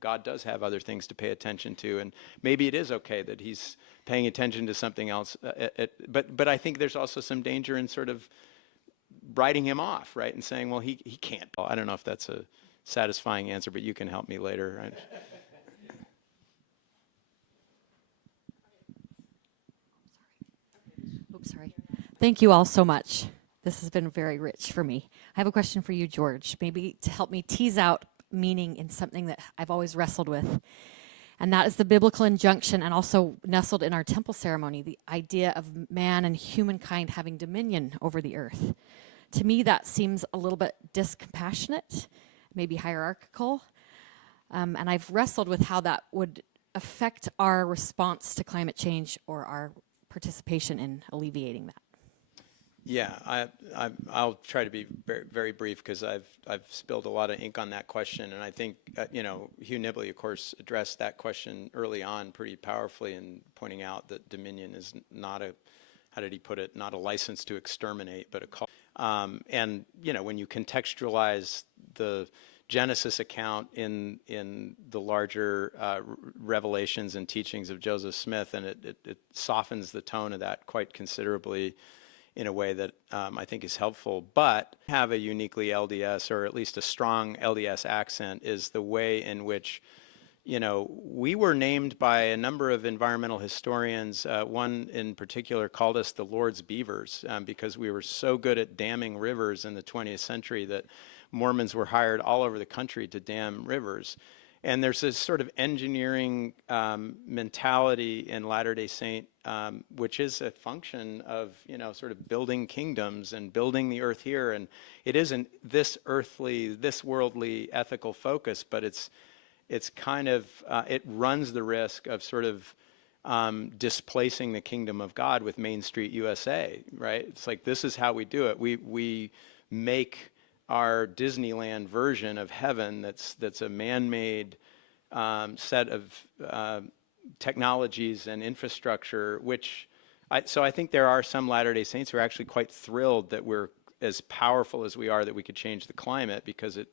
God does have other things to pay attention to, and maybe it is okay that he's paying attention to something else. But I think there's also some danger in sort of writing him off, right? And saying, well, he can't. I don't know if that's a satisfying answer, but you can help me later. Right? Oops, sorry. Thank you all so much. This has been very rich for me. I have a question for you, George, maybe to help me tease out meaning in something that I've always wrestled with. And that is the biblical injunction, and also nestled in our temple ceremony, the idea of man and humankind having dominion over the earth. To me, that seems a little bit discompassionate, maybe hierarchical. And I've wrestled with how that would affect our response to climate change or our participation in alleviating that. Yeah, I'll try to be very, very brief, because I've spilled a lot of ink on that question, and I think Hugh Nibley, of course, addressed that question early on pretty powerfully in pointing out that dominion is not how did he put it, not a license to exterminate, but a call. And when you contextualize the Genesis account in the larger revelations and teachings of Joseph Smith, and it softens the tone of that quite considerably, in a way that I think is helpful. But have a uniquely LDS, or at least a strong LDS accent, is the way in which, we were named by a number of environmental historians. One in particular called us the Lord's Beavers, because we were so good at damming rivers in the 20th century that Mormons were hired all over the country to dam rivers. And there's this sort of engineering mentality in Latter-day Saint, which is a function of, sort of building kingdoms and building the earth here. And it isn't this worldly ethical focus, but it's kind of, it runs the risk of sort of displacing the kingdom of God with Main Street USA, right? It's like, this is how we do it. We make our Disneyland version of heaven that's a man-made set of technologies and infrastructure, so I think there are some Latter-day Saints who are actually quite thrilled that we're as powerful as we are, that we could change the climate, because it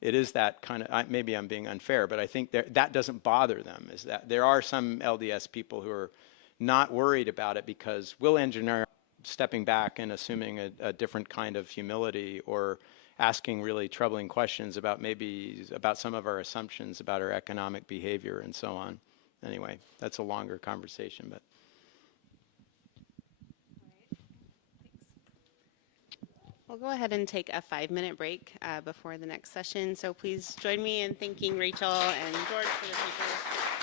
is that kind of, maybe I'm being unfair, but I think that doesn't bother them, is that there are some LDS people who are not worried about it, because we'll engineer stepping back and assuming a different kind of humility, or asking really troubling questions about some of our assumptions about our economic behavior and so on. Anyway, that's a longer conversation, but. We'll go ahead and take a 5-minute break before the next session. So please join me in thanking Rachael and George for the papers.